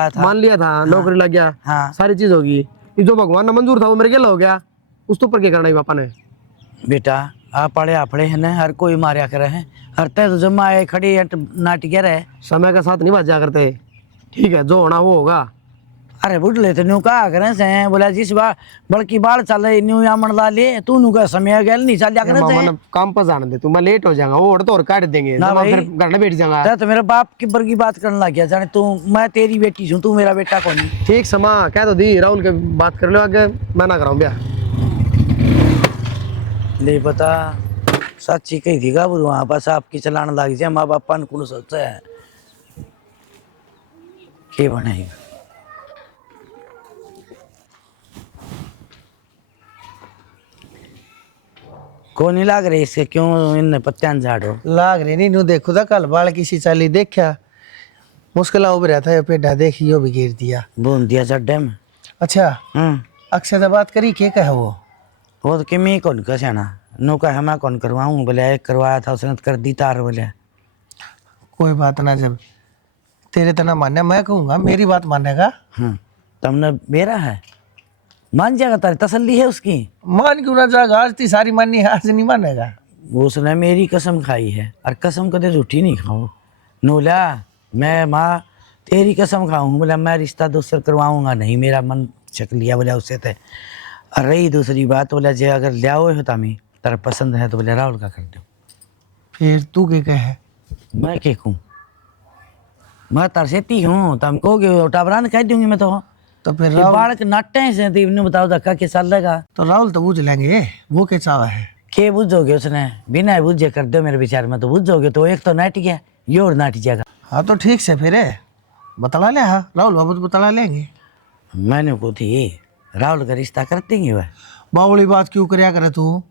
था मान लिया था, नौकरी लग गया, हाँ। सारी चीज होगी। ये जो भगवान ने मंजूर था वो मेरे गेल हो गया, उस तो ऊपर क्या करना है पापा ने। बेटा आप पढ़े आपड़े है ना हर कोई मारिया करे है हर ते तो जमा आए खड़ी नाटिक रहे समय के साथ नहीं बाजा करते। ठीक है, जो होना वो होगा। अरे बुढ़ले तो न्यू कहा करे से बोला जिस बार बड़की बाल चले न्यू या मनला ले तू नु का समय गैल नहीं चल करे मामा से ने काम पर जाने दे, तू मैं लेट हो जाऊंगा, वो और तो और काट देंगे, ना जब भाई। फिर घर में बैठ जाऊंगा। तो मेरे बाप की बरगी बात करने लग गया जाने तू मैं तेरी बेटी हूँ तू मेरा बेटा कौन है? ठीक समा कह तो दी राहुल के बात कर लो आगे, मैं ना कराऊं ब्याह। ले बता सच्ची कही थी का बुरु वहां बस आपकी चलाने लग जाए माँ बापा ने कौन सोचा है के बनाएगा को नहीं लाग रही इसके क्यों इन पत्तियां झाड़ो लाग रही नहीं, नू देखो था कल बाल किसी चाली देखा मुश्किल उभ रहा था, ये पेड़ा देखी यो भी गिर दिया। बूंद दिया चड्डे में अच्छा अक्षय से बात करी के कहे वो वो तो किमी कौन कसाना नो का मैं कौन करवाऊं बोले एक करवाया था उसने तो कर दी तार बोले कोई बात ना, जब तेरे तना मानने मैं कहूँगा मेरी बात मानेगा। तुमने मेरा है मान जाएगा तारी तसल्ली है उसकी मान क्यों ना जाएगा, आज ती सारी माननी है, आज नहीं मानेगा। उसने मेरी कसम खाई है और कसम कदे झूठी नहीं खाऊं नोला मैं माँ तेरी कसम खाऊं बोला मैं रिश्ता दूसरा करवाऊंगा नहीं मेरा मन चक लिया बोला उससे थे और रही दूसरी बात बोला जे अगर लियाओ होता मैं तेरा पसंद है तो बोले राहुल का कर दो फिर तू के कहे मैं के कहूँ मैं तरसेती हूँ तुम कहोगे टाबरान कह दूंगी मैं तो फिर ये बालक नाटे से तो इन्हें बताओ धक्का के साल लगा तो राहुल तो बूझ लेंगे, वो के चावा है। के बुझोगे उसने बिना बुझे कर दो मेरे विचार में तो बुझोगे तो एक तो नाट गया ये और नाट जाएगा हाँ तो ठीक से फिर बतला ले, हाँ राहुल बाबू तो बतला लेंगे। मैंने को थी राहुल का रिश्ता कर देंगे वह बावली बात क्यों करया करे तू,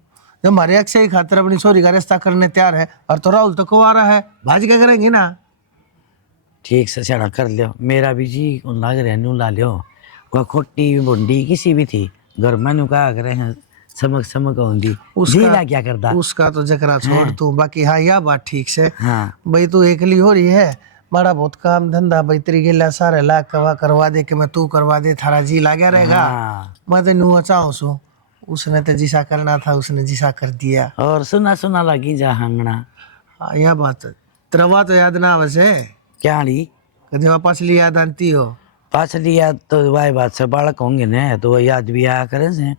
जब हमारे अक्षय ही खातिर अपनी छोरी का रिश्ता करने तैयार है और तो राहुल तो कुंवारा है, भाज क्या करेंगे ना। ठीक से छड़ा कर लियो मेरा भी जी उन लाग रहा नू ला लियो वह खोटी बुंडी किसी भी थी घर में नु कहा करे हैं समक समक होंगी उसका क्या करता उसका तो जकरा छोड़ तू, बाकी हाँ यह बात ठीक से हाँ भाई तू एकली हो रही है, बड़ा बहुत काम धंधा भाई तेरी गिला सारे लाख कवा करवा दे के मैं तू करवा दे, थारा जी लाग्या रहेगा। हाँ। मैं तो नू चाहूँ सू, उसने तो जिसा करना था उसने जिसा कर दिया। और सुना सुना लगी जा हंगना हाँ, यह बात तेरा तो याद ना वैसे क्या ली कभी वापस ली याद आती हो पास लिया तो वाई बात से बालक होंगे न तो वह याद भी आया करें से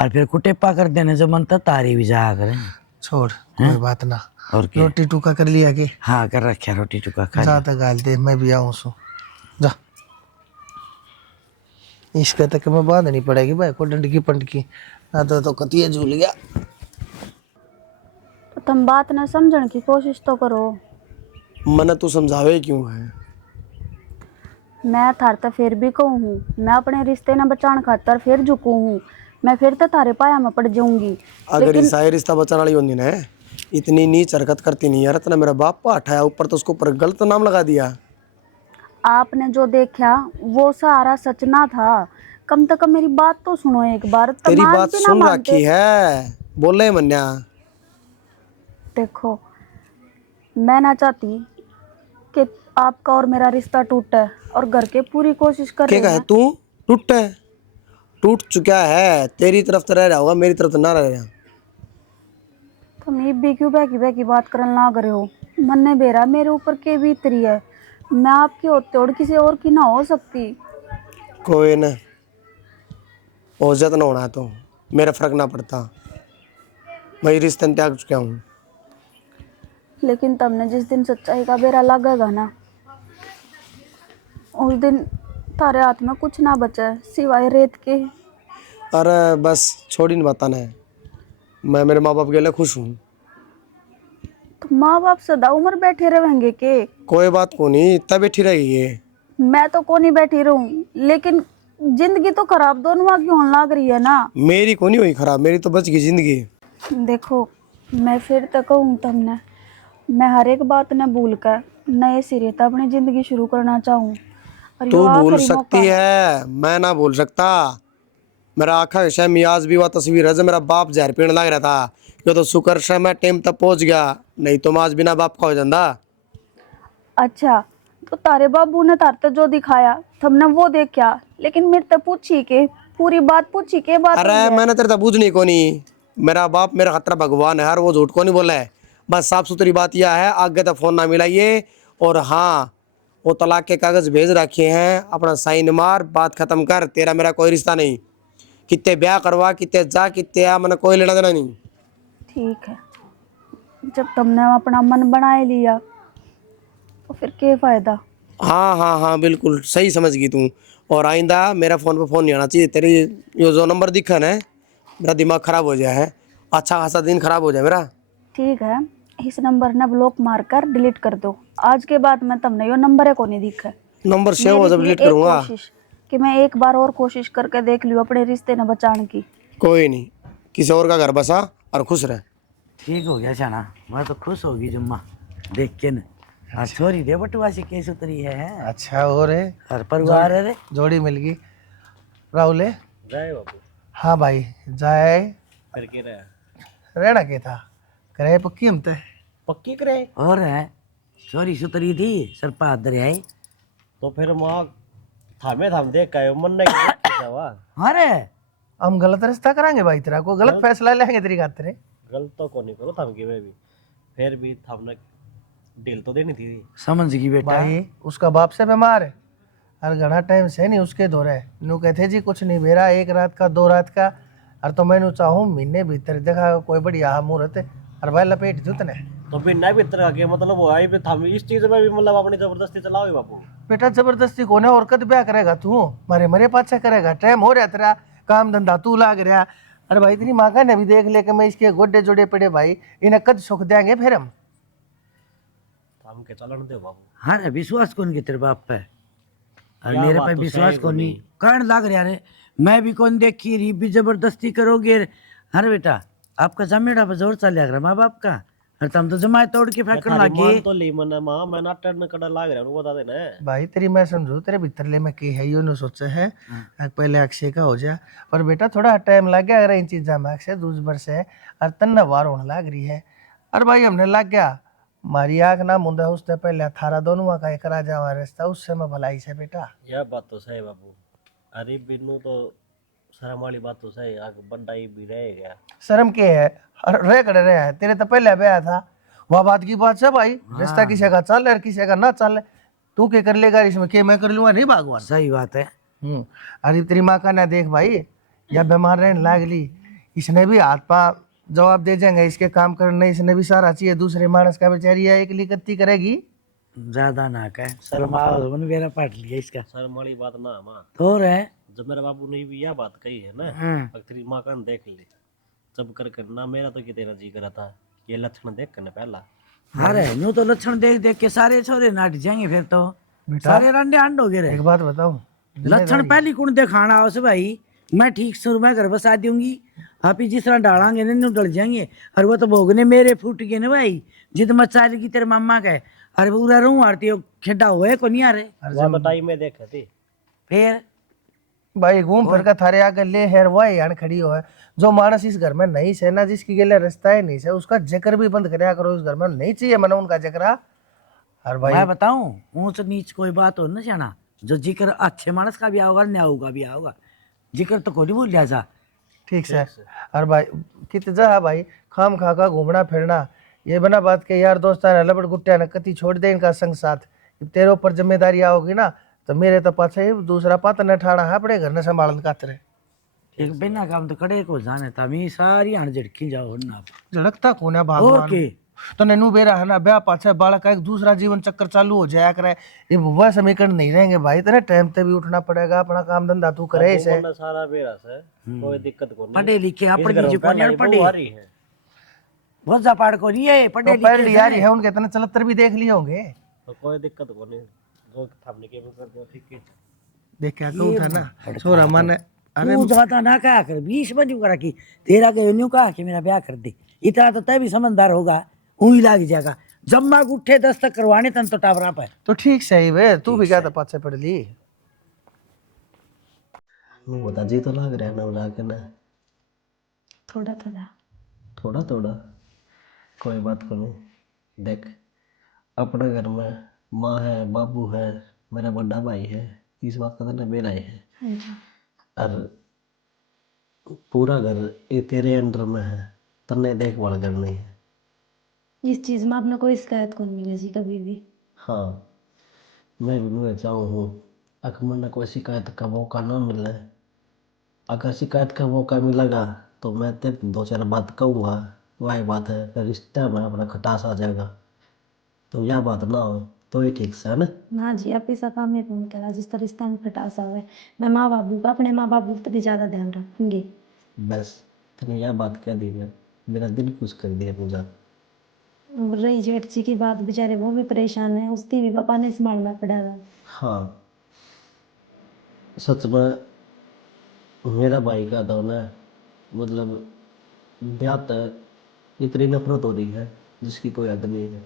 और फिर कुटेपा कर देने से मन तो तारी भी जाया करें छोड़ कोई बात ना। और क्या रोटी टूका कर लिया के हाँ कर रखा रोटी टुका खा जा तक गाल दे, मैं भी आऊँ सो जा। इसका तक मैं बांधनी पड़ेगी भाई को डंडकी पंडकी, ना तो कतिया झूल गया। तो तुम बात ना समझने की कोशिश तो करो। मन तू समझावे क्यों है, मैं थार तो फिर भी कहूँ हूँ, मैं अपने रिश्ते न बचाने खातर फिर झुकू हूँ, मैं फिर तो थारे पाया में पड़ जाऊंगी। अगर ईसा रिश्ता बचाने वाली होती ना इतनी नीच हरकत करती नहीं यार, इतना मेरा बाप पा उठाया ऊपर तो उसको ऊपर गलत नाम लगा दिया। आपने जो देखा वो सारा सच ना था, कम से कम मेरी बात तो सुनो एक बार। तेरी बात सुन रखी है, बोले मन्या। देखो मैं ना चाहती कि आपका और मेरा रिश्ता टूटे और घर के पूरी कोशिश कर रहे क्या हैं। तू टूट चुका है, तेरी तरफ तो रह रहा होगा, मेरी तरफ तो ना रह रहा। तुम ये भी क्यों बैकी बात करने लग रहे हो, मन ने बेरा मेरे ऊपर के बीतरी है, मैं आपकी होते और किसी और की ना हो सकती। कोई ना हो जाता ना होना तो मेरा फर्क ना पड़ता, मैं रिश्ते में त्याग चुका हूँ। लेकिन तुमने जिस दिन सच्चाई का बेरा लगेगा ना उस दिन तारे हाथ में कुछ ना बचे सिवाय रेत के। अरे बस छोड़ ही नहीं बताना है, मैं मेरे माँ बाप के लिए खुश हूँ। तो माँ बाप सदा उम्र बैठे रहेंगे के कोई बात को नहीं, इतना बैठी रही है। मैं तो को नहीं बैठी रहूं, लेकिन जिंदगी तो खराब दोनों की होने लग रही है ना। मेरी को नहीं हुई खराब, मेरी तो बच गई जिंदगी। देखो मैं फिर तक कहूँ तुमने, मैं हर एक बात ने भूल कर नए सिरे से अपनी जिंदगी शुरू करना चाहूँ। और तू यो भूल आखिरी मौका सकती है, मैं ना भूल सकता। मेरा आखा विषय मियाज भी हुआ तस्वीर है, जब मेरा बाप जहर पीने लग रहा था। ये तो शुक्र से मैं टाइम तक पहुंच गया, नहीं तो मैं आज बिना बाप का हो जाता। अच्छा तो तारे बाबू ने तारते जो दिखाया तुमने वो देखा, लेकिन मेरे तो पूछी के पूरी बात पूछी के बात अरे हुई है। मैंने तेरे तो पूछनी को नहीं, मेरा बाप मेरा खतरा भगवान है यार, वो झूठ को नहीं बोला है। बस साफ सुथरी बात यह है, आगे तक फोन ना मिलाइए। और हाँ, वो तलाक के कागज भेज रखे हैं, अपना साइन मार, बात खत्म कर, तेरा मेरा कोई रिश्ता नहीं। कितने ब्याह करवा, कितने जा, कितने आ, मैंने कोई लेना देना नहीं। ठीक है, जब तुमने अपना मन बना ही लिया तो फिर क्या फायदा। हाँ हाँ हाँ, बिल्कुल सही समझ गई तू। और आइंदा मेरा फ़ोन पे फ़ोन नहीं आना चाहिए। तेरी ये जो नंबर दिखा ना, मेरा दिमाग ख़राब हो जाए है, अच्छा खासा दिन ख़राब हो जाए मेरा। ठीक है, इस नंबर ने ब्लॉक मारकर डिलीट कर दो। आज के बाद मैं तुमने यो नंबर है को नहीं दिखा। नंबर सेव हो मेरी जब थी डिलीट एक करूँगा। कोशिश कि मैं एक बार और कोशिश करके देख लूँ अपने रिश्ते न बचाने की। कोई नहीं, किसी और का घर बसा और खुश रह। ठीक हो गया शाना, मैं तो खुश होगी जुम्मा देख के न। हाँ छोरी दे बटुआ से केस उतरी है। अच्छा और है, हर परिवार है रे। जोड़ी मिल गई। राहुल है? जाए बाबू हाँ भाई जाए। करके रहा रहना क्या था, करे पक्की हम तो। पक्की करे। और है छोरी सुतरी थी सर पा दरियाई। तो फिर माँ थामे थाम देख का मन नहीं हुआ। अरे हम गलत रास्ता कराएंगे भाई, तेरा को गलत फैसला लेंगे तेरी खातिर। गलत तो को नहीं करो थम की मैं भी, फिर भी थमने डील तो देनी थी। समझ गई बेटा। भाई उसका बाप से बीमार है और घना टाइम से नहीं उसके दौरे है। नू कहते जी कुछ नहीं बेरा, एक रात का 2 रात का। और तो मैं चाहूँ महीने भीतर देखा कोई बढ़िया मुहूर्त और भाई लपेट दूँ तने। तो बिना भी तरह के मतलब वो आई पे थम इस चीज में भी मतलब अपनी जबरदस्ती चलाओगे बापू। बेटा जबरदस्ती कोने और कद ब्याह करेगा तू, मारे मरे पाछे करेगा। टाइम हो रहा तेरा, काम धंधा तू लाग रहा। अरे भाई तेरी माँ का ने भी देख ले कि मैं इसके गोडे जोड़े पड़े भाई, इन्हें कद सुख देंगे फिर हम। थम के चलन दे बाबू। हाँ रे विश्वास कौन की तेरे बाप पे और क्या मेरे बात पे तो विश्वास सही कौन नहीं बोली। कारण लाग रहा रे। मैं भी कौन देखी री भी जबरदस्ती करोगे। अरे बेटा आपका जमेड़ा पर जोर चल रहा माँ बाप का, और तुम तो जमाए तोड़ के फेंकने लगे। मान तो ली मन मां मैं ना टर्न कड़ा लाग रहा हूं बता देना। भाई तेरी मैं समझू, तेरे भीतर ले मैं की है यो न सोचा है पहले अक्षय का हो जा। पर बेटा थोड़ा टाइम लग गया अगर इन चीजा में अक्षय दूसबर से और तन्ना वार होने लग रही है। और भाई हमने लग गया मारी आंख ना मुंदा उससे पहले थारा दोनों का एक राजा हुआ रास्ता उससे मैं भलाई से बेटा। यह बात तो सही बाबू। अरे बिन्नू तो शर्म वाली बात तो सही, आग बंदा ही भी रहेगा। शर्म के है और रे करे रहे है, तेरे तो पहले ब्याह था। वह बात की बात है भाई, रिश्ता किसी का चल और किसी का ना चल, तू क्या कर लेगा इसमें, के मैं कर लूंगा नहीं भगवान। सही बात है। अरे तेरी माँ का ना देख भाई, या बीमार रहने लागली, इसने भी हाथ पा जवाब दे जाएंगे इसके काम करने, इसने भी सारा चाहिए दूसरे मानस का बेचारी है एक लिकत्ती करेगी। ज्यादा ना कह शर्मा मेरा पाट लिया इसका। शर्म वाली बात ना माँ। तो रे जब मेरे बाबू ने भी यह बात कही है ना, अगर तेरी माँ का देख ली जब कर करना, मेरा तो कितना जी करा था ये लक्षण देख करने पहला। अरे यूं तो लक्षण देख देख के सारे छोरे नाट जाएंगे फिर तो सारे रंडे अंड हो गए रे। एक बात बताऊं, लक्षण पहली कौन दिखाना हो से भाई, मैं ठीक सुर में घर बसा दूंगी, आप ही जिस तरह डालेंगे ना डल जाएंगे। और वो तो भोगने मेरे फूट गए ना भाई, जिद मचा की तेरे मामा का। अरे पूरा रू आरती खेडा हुआ को नहीं आ रहे वो तो टाइम में देखा थी। फिर भाई घूम फिर का थारे आगे ले हेर वही यान खड़ी हो है। जो मानस इस घर में नहीं से ना, जिसकी गेले रास्ता ही नहीं से, उसका जिक्र भी बंद कराया करो। इस घर में नहीं चाहिए मना उनका जिक्र। और भाई मैं बताऊं ऊंच नीच कोई बात हो ना जाना, जो जिक्र अच्छे मानस का भी आओगा न्याऊ का भी आओगा, जिक्र तो कोई नहीं भूल जा। ठीक से। और भाई कित जा भाई खाम खा का घूमना फिरना, ये बना बात के यार दोस्तान लपट गुट्टिया न कति छोड़ दे इनका संग साथ। तेरे ऊपर जिम्मेदारी आओगी ना तो मेरे तो पाछे ही दूसरा पात न ठाड़ा है अपने घर न संभालन खातिर। एक बिना काम तो कड़े को जाने था मी सारी आण झड़की जाओ ना झड़कता कौन है और भगवान के। तो नैनू बेरा है ना ब्याह पाछे बालक का एक दूसरा जीवन चक्कर चालू हो जाया करे। ये वह समीकरण नहीं रहेंगे भाई, तेरे टाइम पे भी उठना पड़ेगा, अपना काम धंधा तू करे इसे। वरना सारा बेरा से कोई दिक्कत को नहीं। पढ़े लिखे इस अपनी घर में जो पहला ही पढ़े बहू आ रही है। बहुत जापाड़ को नहीं है पढ़े तो पढ़ लिखे लिया रही है उनके इतने चलतर भी देख लिए होंगे। तो कोई दिक्कत को नहीं जो थामने के कर दो ठीक है देखा कहूँ था ना छोरा मन अरे तू ज्यादा ना कहा कर 20 बजू करा की तेरा के न्यू कहा कि मेरा ब्याह कर दे इतना तो तय भी समझदार होगा ऊँगी लाग जाएगा जब माँ उठे 10 तक करवाने तन तो टावरा पे तो ठीक सही वे तू भी क्या था पाछे पड़ ली मैं बता जी तो लग रहा है ना उड़ा के ना थोड़ा थोड़ा थोड़ा थोड़ा कोई बात को नहीं देख अपने घर में माँ है बाबू है मेरा बड़ा भाई है इस बात का तो मेरा ही है और पूरा घर ये तेरे अंडर में है तन्ने देखभाल करनी है इस चीज में आपने कोई शिकायत कौन मिली जी कभी भी हाँ मैं भी मैं चाहूँ हूँ अगर मैंने कोई शिकायत का मौका ना मिले अगर शिकायत का मौका मिलेगा तो मैं तेरे 2-4 बात कहूँगा वही बात है कि रिश्ते में अपना खटास आ जाएगा तो यह बात ना हो तो ही ठीक से है ना ना जी आप ऐसा काम नहीं फोन करा जिस तरह रिश्ता में खटास आवे मैं माँ बाबू का अपने माँ बाबू का भी ज्यादा ध्यान रखूंगी बस तेने यह बात कह दी है मेरा दिल खुश कर दिया पूजा रही जेठ जी की बात बेचारे वो भी परेशान है उसकी भी पापा ने संभालना पड़ेगा हाँ सच में मेरा भाई का तो ना मतलब ब्याह तक इतनी नफरत हो रही है जिसकी कोई हद नहीं है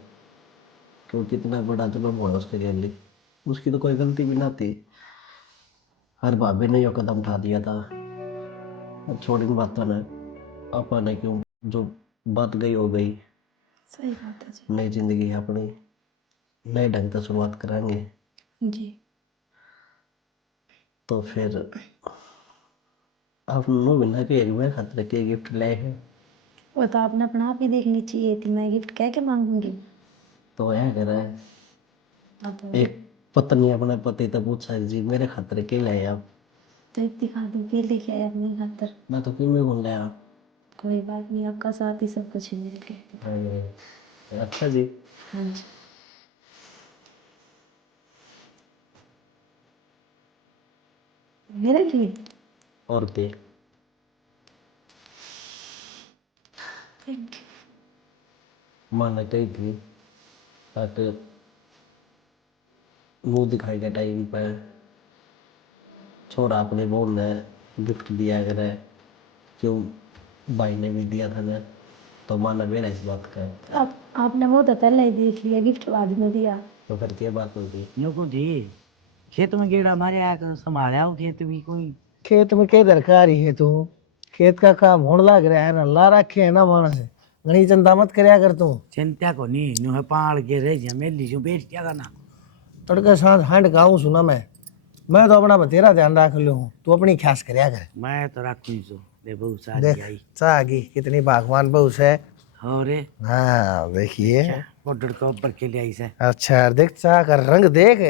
क्योंकि इतना बड़ा जुल्म हुआ उसके लिए उसकी तो कोई गलती भी ना थी हर भाभी ने यो कदम उठा दिया था अब छोड़ इन बातों ने अपन ने क्यों जो बात गई हो गई सही बात है जी नई जिंदगी है अपनी नए ढंग से शुरुआत करेंगे जी तो फिर आप नो बिना के एक बार खातिर के गिफ्ट लाए हैं वो तो आपने अपना आप ही देखनी चाहिए थी मैं गिफ्ट कह के मांगूंगी तो यह कह रहा है आप एक पत्नी अपने पति तक पूछा जी मेरे खातिर के लाए आप तो दिखा दूँ फिर लेके आए अपने खातर मैं तो क्यों में घूम लाया कोई बात नहीं आपका साथ ही सब कुछ है मिल के अच्छा जी हाँ जी मेरे लिए और के थैंक माना कही थी ताकि मुंह दिखाई के टाइम पर छोरा अपने बोल ने गिफ्ट दिया करे क्यों भाई ने भी दिया था ना तो माना मेरा इस बात का है। यू आपने वो तो पहले ही देख लिया गिफ्ट बाद में दिया तो फिर क्या बात होगी न्यू को जी खेत में गेड़ा मारे आया कर संभाला हो खेत भी कोई खेत में क्या दरकार ही है तू खेत का काम होने लग रहा है ना ला रखे है ना मानस घनी चिंता मत करया कर तू चिंता को नहीं न्यू है पाल के रह जा मेली जो बेच जाएगा ना तड़के साथ हंड गाऊं सुना मैं तो अपना तेरा ध्यान रख लो हूँ तू अपनी ख्यास करया कर मैं तो रखू ही सो दे बहु सारी देख आई चागी कितनी भगवान बहु है हो रे हाँ देखिए ऑर्डर को ऊपर के लिए आई से अच्छा देख चाह का रंग देख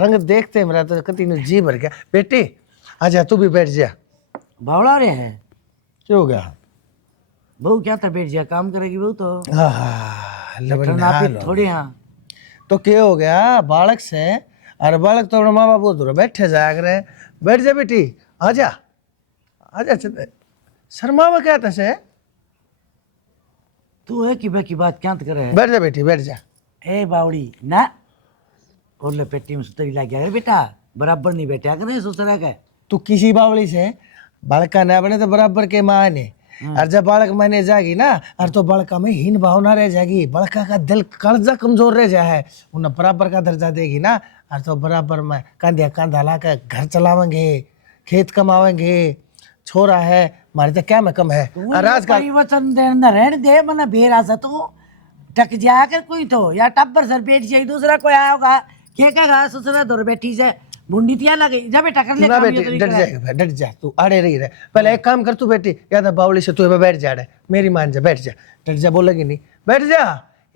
रंग देखते मेरा तो कति ने जी भर गया बेटी आजा तू भी बैठ जा बावड़ा रे है क्या हो गया बहु क्या था बैठ जा काम करेगी बहु तो लबन थोड़ी हाँ तो क्या हो गया बालक से अरे बालक तो अपने माँ बाप दूर बैठे जाया करे बैठ जा बेटी आजा आजा चल शर्मा क्या तसे तू है कि की बात क्या करे है बैठ जा बेटी बैठ जा ए बावड़ी ना और ले पेटी में सुतरी लग गया बेटा बराबर नहीं बैठा करे ससुरा का तू किसी बावली से बालका न बने तो बराबर के माँ ने और जब बालक मैंने जाएगी ना और तो बालका में हीन भावना रह जाएगी बालका का दिल कर्जा कमजोर रह जाए है उन्हें बराबर का दर्जा देगी ना और तो बराबर में कंधा कंधा ला कर घर चलावेंगे खेत कमावेंगे छोरा है मारे तो क्या में कम है और आज का वचन देना रहने दे मना बेरा सा तू टक जाया कर कोई तो या टब्बर सर बैठ जाए दूसरा कोई आया होगा क्या कहेगा ससुरा दूर बैठी से बुंडी तिया लगे जा बेटा कर ले ना बेटी डट जाएगा डट जा तू आड़े रही रहे पहले एक काम कर तू बेटी या तो बावली से तू बैठ जा रहे मेरी मान जा बैठ जा डट जा बोलेगी नहीं बैठ जा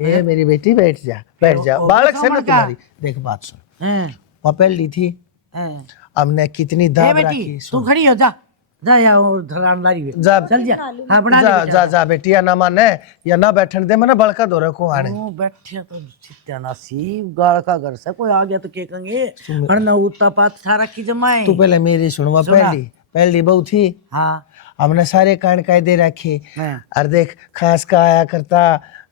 ए मेरी बेटी बैठ जा बालक से ना तुम्हारी देख बात सुन वो पहली थी हमने कितनी दाब रखी तू खड़ी हो जा जा या और धरान लारी जा चल जा हां बना जा जा जा बेटी या ना माने या ना बैठने दे मैंने बड़का दौरे को आने ओ बैठे तो चित्ता ना सी गाल का घर से कोई आ गया तो के कहेंगे और ना उतना पात सारा की जमाए तू पहले मेरी सुनवा पहली बहू थी हां हमने सारे कांड कायदे रखे और देख खास का आया करता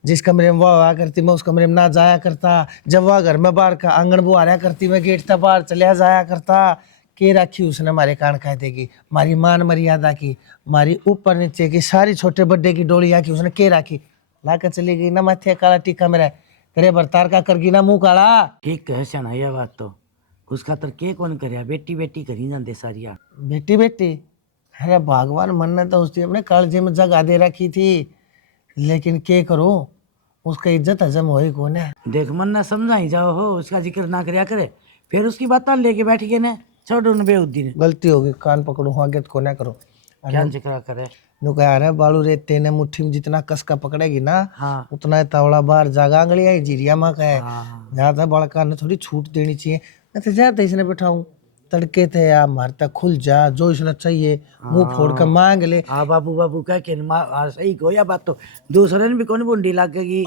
जिस कमरे में वो आया करती मैं उस कमरे में ना जाया करता, जब वह घर में बाहर का आंगन बुहारा करती मैं गेट तक बाहर चलिया जाया करता। के रखी उसने मारे कान खाए देगी, मारी मान मर्यादा की, मारी ऊपर नीचे की सारी छोटे बड्डे की डोलिया की उसने के राखी। लाकर चली गई ना माथे काला टीका मेरा, तेरे बरतार का करगी ना मुंह काला। ठीक कह सना यह बात तो, उस खातर के कौन करया, बेटी बेटी करी जाते सारिया। बेटी बेटी, अरे भगवान मन ने तो उसकी अपने कालजे में जगह दे रखी थी, लेकिन के करो उसका इज्जत हजम हो ही कौन है। देख मन ना समझाई जाओ हो, उसका जिक्र ना करया करे, फिर उसकी बात लेके बैठ गए ने, छोड़ो न बेउद्दी ने। गलती होगी, कान पकड़ो आगे तो को ना करो। क्या जिक्र करे। नु कह रहा है बालू रे तेने मुट्ठी में जितना कस का पकड़ेगी ना, हाँ उतना ही तावड़ा बाहर जागा अंगलिया ही जीरिया माँ का है। हाँ ज्यादा बड़का ने थोड़ी छूट देनी चाहिए। मैं तो ज्यादा इसने बैठाऊं तड़के थे यार, मारता खुल जा, जो इसने चाहिए मुंह फोड़ कर मांग ले। हाँ बाबू बाबू कह के सही को या बात तो दूसरे ने भी कौन बूंदी लगेगी,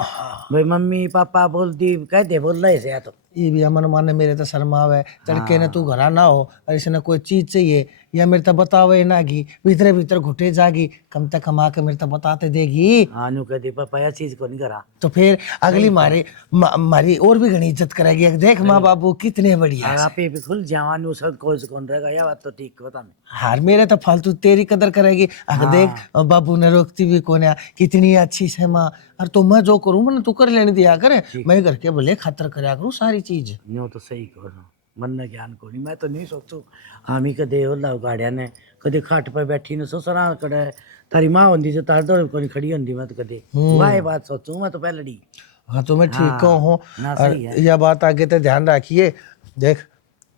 भाई मम्मी पापा बोलती कहते बोल रहे से या तो ये भी अमन माने मेरे तो शर्म आवे, तड़के ने तू घरा ना हो और इसने कोई चीज चाहिए या मेरे तो बतावे ना की भीतर भीतर घुटे जागी, कम तक कमा के मेरे तो बताते देगी। हाँ नु कहती पापा यह चीज को नहीं करा, तो फिर अगली मारी और भी घनी इज्जत करेगी। देख माँ बाबू कितने बढ़िया है। आप भी खुल जावा नु सब कौन रहेगा, यह बात तो ठीक बता मैं। हार मेरे तो फालतू तेरी कदर करेगी। अगर देख बाबू ने रोकती भी कौन है, कितनी अच्छी है माँ। और तो मैं जो करूँ मैंने तू कर लेने दिया करे, मैं घर के भले खातर करया करूँ सारी चीज। न्यू तो सही कहो मन ने ज्ञान को नहीं, मैं तो नहीं सोचू हामी कदे होला गाड़िया ने कदे खाट पर बैठी ने ससुरा कड़े तारी माँ होंदी जो तार दौड़ को खड़ी होंदी, मैं तो कदे वाह बात सोचू मैं तो पहलड़ी। हाँ तो मैं ठीक कहूँ ना और सही है। यह बात आगे तो ध्यान रखिए। देख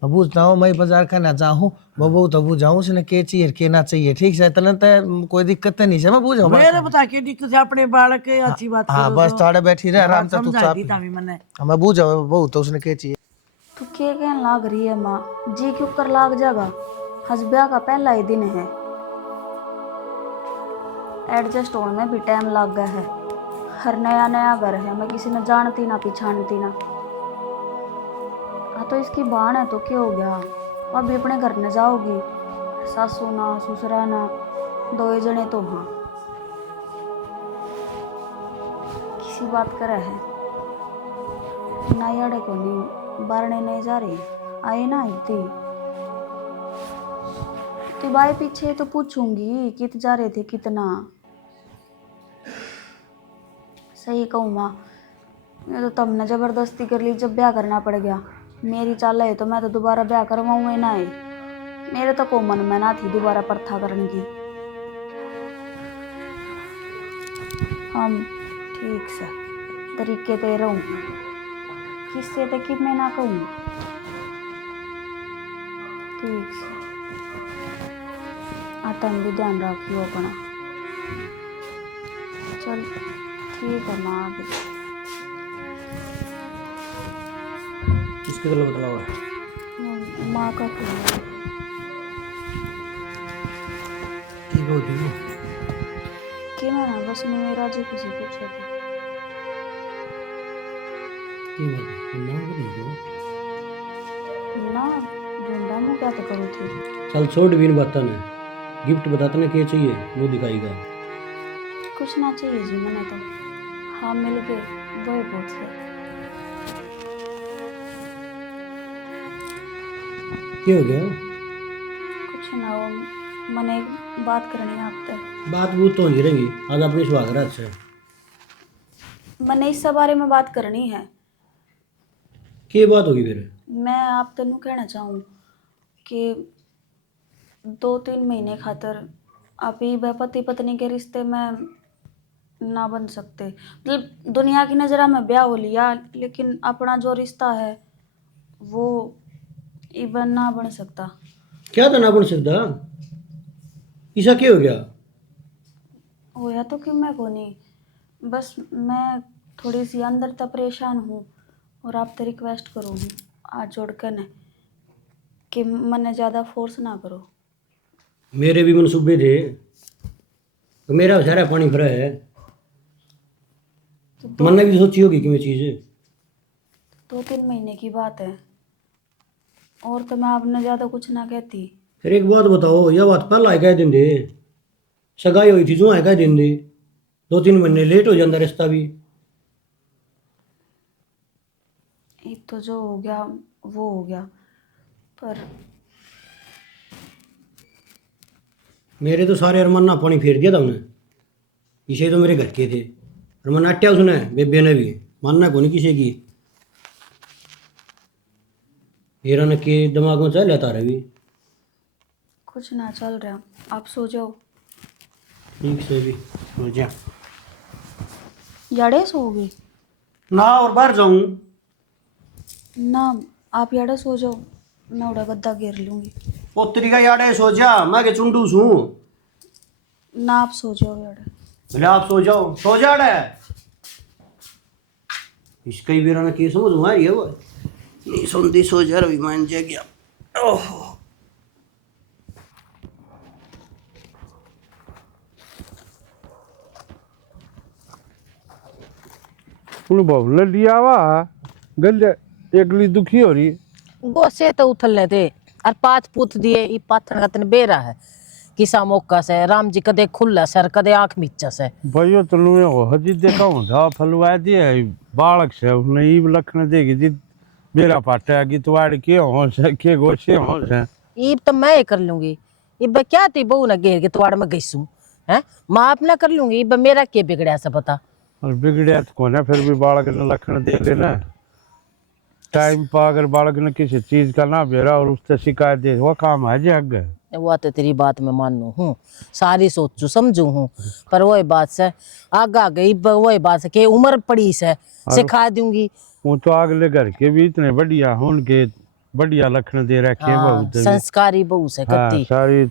बबू जाऊँ मैं बाजार का ना जाऊँ, बबू तबू जाऊँ उसने के चाहिए के ना चाहिए, ठीक है इतना तो कोई दिक्कत नहीं है। मैं पूछ मेरे बता के दिक्कत है अपने बालक के अच्छी बात हाँ बस थोड़े बैठी रहे आराम से तू समझा चाप। दी तामी मने। मैं बूझा बहू तो उसने के चाहिए। तू के कहन लाग रही है माँ, जी क्यों कर लाग जागा, हसब्या का पहला ही दिन है, एडजस्ट होने में भी टाइम लग गया है। हर नया नया घर है, मैं किसी ने जानती ना पहचानती ना। हाँ तो इसकी बाण है तो क्या हो गया, अभी अपने घर न जाओगी, सासू ना ससुरा ना दो ही जने तो हाँ किसी बात करे है ना याड़े को नहीं बारने नहीं जा रही आए ना इतनी तो बाई पीछे तो पूछूंगी कित जा रहे थे कितना। सही कहूँ माँ, मैं तो तब न जबरदस्ती कर ली जब ब्याह करना पड़ गया। मेरी चाल है तो मैं तो दोबारा ब्याह करवाऊँ ना है, मेरे तो को मन में ना थी दोबारा प्रथा करने की। हम ठीक से तरीके ते रहूँ, किससे तक कि मैं ना कहूँ ठीक से। तुम भी ध्यान रखियो अपना। चल ठीक है माँ आगे। किसके गले बतला हुआ है? माँ का फोन ठीक होती है कि मैं ना बस मेरा जी किसी पूछे थे ठीक है ना नहीं ना ढूंढा मैं क्या तो करूँ थी। चल छोड़ भी बता ना, गिफ्ट बताते ना क्या चाहिए वो दिखाएगा। कुछ ना चाहिए जी मैंने तो, हाँ मिल गए वही बहुत है। क्या हो गया? कुछ ना वो मैंने एक बात करनी है आपसे। बात वो तो नहीं रहेंगी आज अपनी स्वागत से। मैंने इस बारे में बात करनी है। क्या बात होगी फिर? मैं आप तेनू कहना चाहूँ कि 2-3 महीने खातर आप ही पति पत्नी के रिश्ते में ना बन सकते। मतलब दुनिया की नज़र में ब्याह हो लिया, लेकिन अपना जो रिश्ता है वो इवन ना बन सकता। क्या था ना बन सकता? ऐसा क्या हो गया? होया तो क्यों मैं को नहीं, बस मैं थोड़ी सी अंदर तक परेशान हूँ और आपसे रिक्वेस्ट करूँगी आज जोड़ कर न कि मैंने ज़्यादा फोर्स ना करो। मेरे भी मनसूबे थे तो मेरा सारा पानी भरा है। तो मन ने भी सोची होगी कि मैं चीज़ 2-3 महीने की बात है और तो मैं आपने ज़्यादा कुछ ना कहती। फिर एक बात बताओ, यह बात पहला है कह दिन दे, सगाई हुई थी जो है कह दिन दे, 2-3 महीने लेट हो जाता रिश्ता भी, तो जो हो गया वो हो गया, पर मेरे तो सारे अरमान ना पानी फेर दिया था उन्हें। इसे तो मेरे घर के थे, अरमान अट्टा उसने बेबे ने भी मानना को नहीं किसी की। हेरा ने के दिमाग में चल आता रही। कुछ ना चल रहा, आप सो जाओ। ठीक से भी हो जा याड़े सोओगे ना, और बाहर जाऊं ना? आप याड़े सो जाओ, मैं उड़ा गद्दा घेर लूंगी। पोतरी का यार सो जा, मैं के चुंडू सू। ना आप सो जाओ याड़े। भले आप सो जाओ, सो जा रे। इसका ही बेरा ने के समझ में आ रही है वो नहीं सुनती। सो जा रवि मान जा गया। ओहो बहु लिया वा गल एकली दुखी हो रही। गोसे तो उथल थे और 5 पूत दिए ई पाथन गतन बेरा है किसा मौका से राम जी कदे खुला सर कदे आंख मीचा से भाइयों तनु हो हजी देखा हूं जा फलवा दिए बालक से उसने ई लखन देगी जी बेरा पाटा की तवाड़ के हो से के गोसे हो से ई तो मैं कर लूंगी इब क्या ती बहू ना घेर के तवाड़ में गईसू हैं मां अपना कर लूंगी इब मेरा के बिगड़या से पता। और बिगड़िया तो कोने फिर भी बालक ने लखन दे देना टाइम पर। अगर बालक ने किसी चीज का ना बेरा और उससे शिकायत दे वो काम है जग। वो तो तेरी बात में मानू हूँ सारी सोचू समझू हूँ पर वही बात से आगा गई वही बात से कि उम्र पड़ी से सिखा दूंगी। वो तो अगले घर के भी इतने बढ़िया हो उनके बढ़िया लखन दे रखे हैं बहुत संस्कारी बहू से कत्ती सारी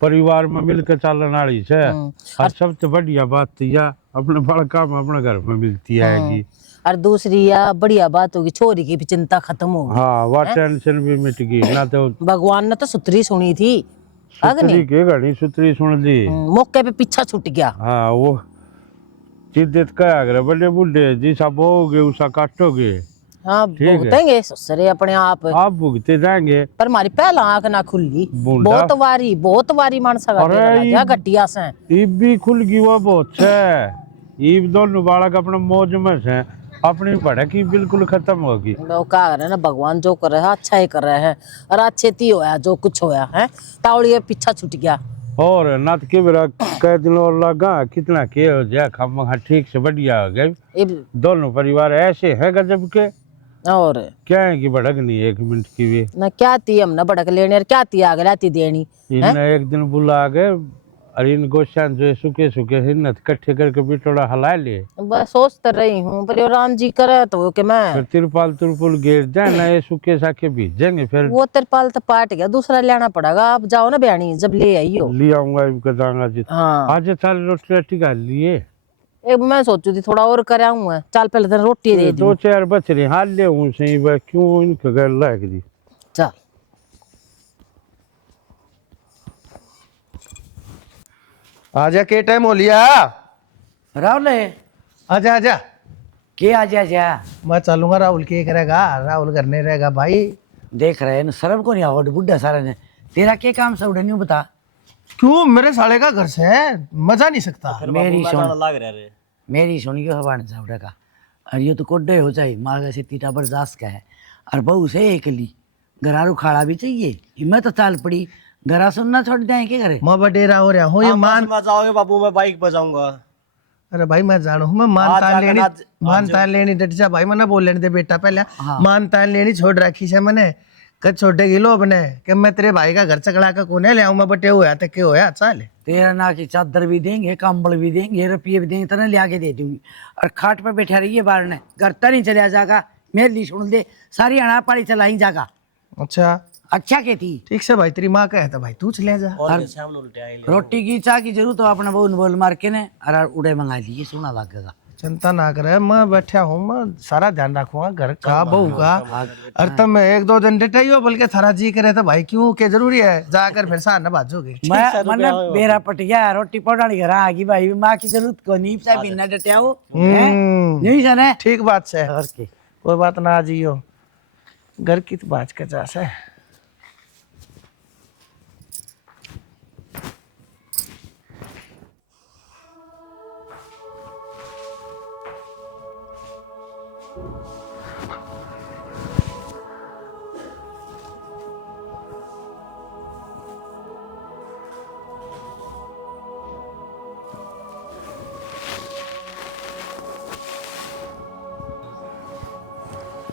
परिवार में मिलकर चलने वाली से। और सबसे बढ़िया बात तो यह अपने बड़का में अपने घर में मिलती है और दूसरी या बढ़िया बात होगी छोरी की भी चिंता खत्म होगी। हाँ वह टेंशन भी मिट गई ना। तो भगवान ने तो सुतरी सुनी थी सुतरी के घड़ी सुतरी सुन ली मौके पे पीछा छूट गया। हाँ वो जिद्दत क्या अगर बड़े बुढ़े जिसा बोगे उसा काटोगे। हाँ भुगतेंगे ससुरे अपने आप भुगते जाएंगे। पर हमारी पहला आंख ना खुली बहुत वारी मानसा का घटिया से ईब भी खुल गई वो बहुत से ईब दोनों बालक अपने मौज में से अपनी भड़की बिल्कुल खत्म होगी। लोग क्या कर रहे हैं ना भगवान जो कर रहे हैं अच्छा ही कर रहे हैं और अच्छे ती होया जो कुछ होया है तावड़िए पीछा छूट गया। और नत के बेरा कई दिन और लगा कितना के हो जाए खम ठीक से बढ़िया हो गए। दोनों परिवार ऐसे है गजब के और क्या है कि भड़क नहीं 1 मिनट की भी ना क्या थी हम ना भड़क लेने और क्या थी आगे लाती देनी। इन्हें एक दिन बुला गए और इन गोशान जो सूखे सूखे हिन्नत इकट्ठे करके बिटोड़ा हला लिए। बस सोच तो रही हूँ पर राम जी करे तो कि मैं फिर तिरपाल तुरपुल घेर जाए ना ये सूखे साखे भीजेंगे फिर वो तिरपाल तो पाट गया दूसरा लेना पड़ेगा। आप जाओ ना बयानी जब ले आई हो ले आऊंगा जाऊंगा जी। हाँ आज सारे रोटी रोटी खा लिए। एक मैं सोचू थी थोड़ा और कर आऊंगा चल पहले तो रोटी दे दूं 2-4 बच रहे हाल ले हूँ सही क्यों इनके घर लायक जी। चल आजा के टाइम हो लिया। राहुल आजा आजा के आजा जा मैं चलूंगा। राहुल के करेगा? राहुल घर नहीं रहेगा भाई। देख रहे हैं शर्म को नहीं आवड़ बुढ़ा सारा ने तेरा क्या काम सब नहीं बता। क्यों? मेरे साले का घर से है, मजा नहीं सकता। मेरी सुनी हवान सावड़ा का और ये तो कोड्डे हो जाए माँ से तीटा बर्दाश्त का है और बहू से एकली घरारू खाड़ा भी चाहिए। मैं तो चाल पड़ी घरा सुनना छोड़ जाए क्या करे। मैं बडेरा हो रहा हूँ ये मान जाओगे बाबू मैं बाइक पर जाऊंगा। अरे भाई मैं जानू हूँ मैं मानतान लेनी डट जा भाई मैंने बोल लेने दे बेटा पहले। मानतान लेनी छोड़ रखी है मैंने कद छोटे गिलो अपने कि मैं तेरे भाई का घर चकड़ा का कोने ले आऊं मैं बटे हुआ तो क्या होया चाल तेरा ना की चादर भी देंगे कंबल भी देंगे रुपये भी देंगे तेने लिया के दे दूंगी और खाट पे बैठा रहिए बाहर ने घर तर नहीं चलिया जागा मेरे लिए सुन दे सारी अना पाड़ी चलाई जागा। अच्छा के थी ठीक से भाई तेरी माँ कहता भाई तू चले जा। रोटी की चाह की जरूरत हो अपना बोल बोल मार के ने और उड़े मंगा लीजिए सोना लगेगा। चिंता ना करे मैं बैठा हूँ मैं सारा ध्यान रखूंगा घर का बहू का। और तब मैं 1-2 दिन डटे हो बल्कि थारा जी करे तो भाई क्यों के जरूरी है जाकर फिर सार न बाजोगे। मैं मेरा पट गया रोटी पौड़ानी घर आ गई भाई माँ की जरूरत को नीप सा बिना डटिया हो नहीं सने ठीक बात से कोई बात ना जियो घर की तो बात के जा से।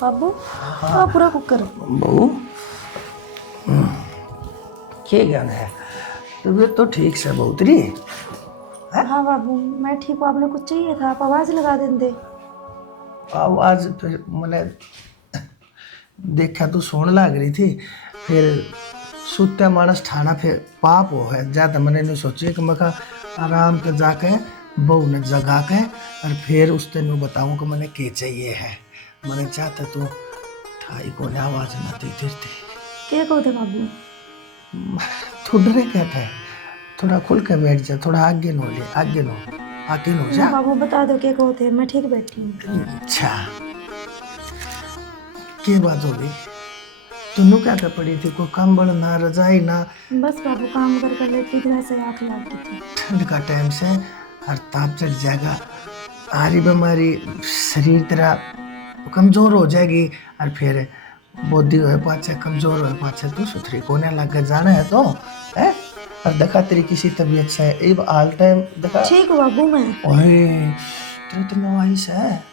बाबू पूरा कुकर बहू क्या ज्ञान है तबीयत तो ठीक से बहुतरी। हाँ बाबू मैं ठीक हूँ। आपने कुछ चाहिए था आप आवाज लगा देंगे। आवाज फिर मैंने देखा तो सोने लग रही थी फिर सुत्या मानस ठाना फिर पाप हो है ज्यादा मैंने नहीं सोची कि मैं आराम से जाके बहू ने जगा के और फिर उस दिन बताऊँ कि मैंने क्या चाहिए है। मैंने चाहता तो थाई को आवाज ना दी थी क्या कहते बाबू? तू डरे क्या था थोड़ा खुल के बैठ जा थोड़ा आगे नो ले आगे नो जा। बाबू बता दो क्या कहते मैं ठीक बैठी हूँ। अच्छा क्या बात हो गई तुनू क्या कर पड़ी थी कोई कंबल ना रजाई ना? बस बाबू काम कर लेती थी वैसे आँख लग गई थी। ठंड का टाइम से और ताप चढ़ जाएगा हारी बीमारी शरीर तेरा कमजोर हो जाएगी और फिर बॉडी हो पाछे कमजोर हो पाछे तू सुथरी कोने लग जाना है तो है। और देखा तेरी किसी तबीयत से अब ऑल टाइम देखा ठीक बाबू मैं। ओए तेरी तो नवाइश है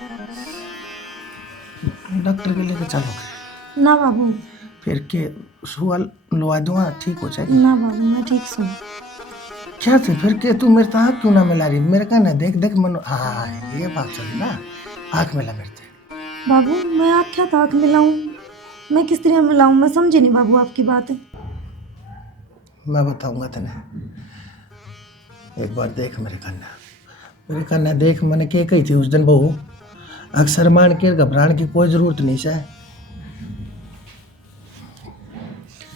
डॉक्टर के लेके चलो। ना बाबू फिर के सुअल लवा दूंगा ठीक हो जाएगी। ना बाबू मैं ठीक सुन। क्या थे फिर के तू मेरे हाथ क्यों ना मिला रही मेरे का ना देख देख मनो हाँ ये बात चली ना आँख मिला मेरे से। बाबू मैं आप क्या ताक मिलाऊं मैं किस तरह मिलाऊं मैं समझी नहीं बाबू आपकी बात। मैं बताऊंगा तेने एक बार देख मेरे कन्या देख मैंने क्या कही थी उस दिन बहू अक्सर मान के घबराने की कोई जरूरत नहीं है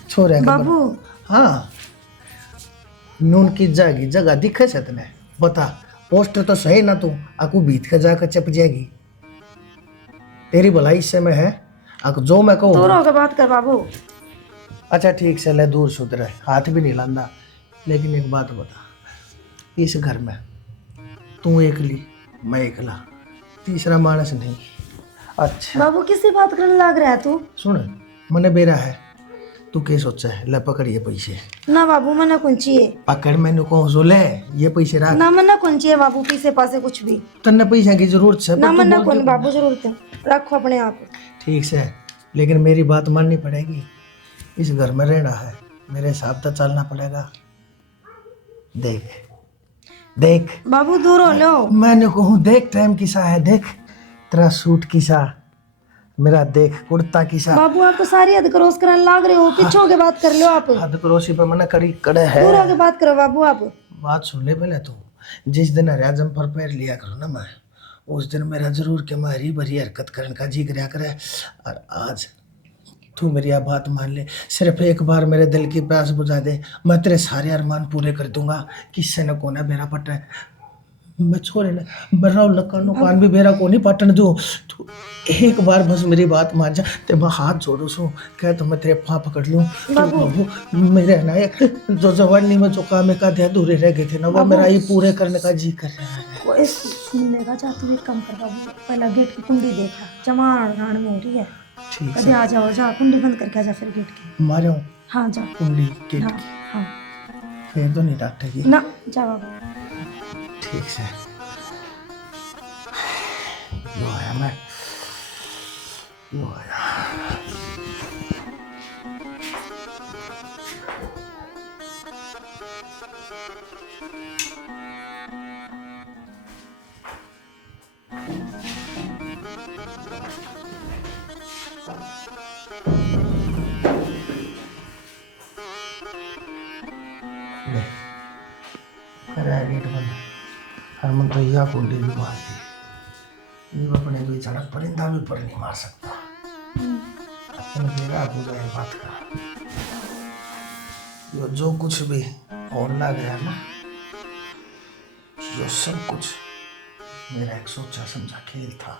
छोरे बाबू। हाँ नून की जाएगी जगह दिखे से तेने बता पोस्टर तो सही ना तू आकू बीत के जाकर चप जाएगी तेरी भलाई इससे में है जो मैं कहूँ दूर होकर बात कर बाबू। अच्छा ठीक से ले दूर सुधरे हाथ भी नहीं लांदा लेकिन एक बात बता इस घर में तू एकली मैं एकला तीसरा मानस नहीं। अच्छा बाबू किसी बात करने लग रहा है तू? सुन मने बेरा है तू क्या सोचा है ले पकड़ ये पैसे। ना बाबू मना कुंची है। पकड़ मैंने कौन सो ले ये पैसे रख ना मना कुंची है बाबू पीछे पासे कुछ भी तन्ने पैसे की जरूरत है ना मना कौन बाबू जरूरत है रखो अपने आप। ठीक से लेकिन मेरी बात माननी पड़ेगी इस घर में रहना है मेरे हिसाब से चलना पड़ेगा। देख देख बाबू दूर हो लो। मैंने कहूँ देख टाइम किसा है देख तेरा सूट किसा मेरा देख कुर्ता किसा। बाबू आप तो सारी हद क्रॉस कराने लाग रहे हो पीछे होके बात कर लो आप। हद क्रोसी पे मना कड़ी कड़े है दूर होके बात करो बाबू आप। बात सुन ले पहले तू जिस दिन हरिया जम्पर पैर लिया करो ना मैं उस दिन मेरा जरूर के मैं हरी भरी हरकत करने का जी कराया करे और आज तू मेरी यह बात मान ले सिर्फ एक बार मेरे दिल की प्यास बुझा दे मैं तेरे सारे अरमान पूरे कर दूंगा किससे न कोना बेरा पटे मैं छोड़े ना मेरा लकानो कान भी बेरा को नहीं पटन दूं तू एक बार बस मेरी बात मान जा ते मैं हाथ जोड़ू सो कह तो मैं तेरे पाँव पकड़ लूं बाबू मेरे ना जो जवानी में जो काम का ध्यान अधूरे रह गए थे ना वो मेरा ये पूरे करने का जी कर रहा है। कोई सुनने का चाहती हूँ कम कर बाबू पहला गेट की कुंडी देखा जमान रान में हो रही है ठीक कभी आ जाओ जा कुंडी बंद करके आ जा फिर गेट की। मारे हूँ हाँ जा कुंडली गेट हाँ की हाँ फिर तो नहीं डांटेगी ना जा बाबू। ठीक से यो आया मैं यो आया गेट बंद हरमन भैया कुंडी भी मार दी ये अपने कोई झड़क परिंदा भी पर नहीं मार सकता अपने मेरा पूरा ये बात का जो कुछ भी होने गया ना जो सब कुछ मेरा एक सोचा समझा खेल था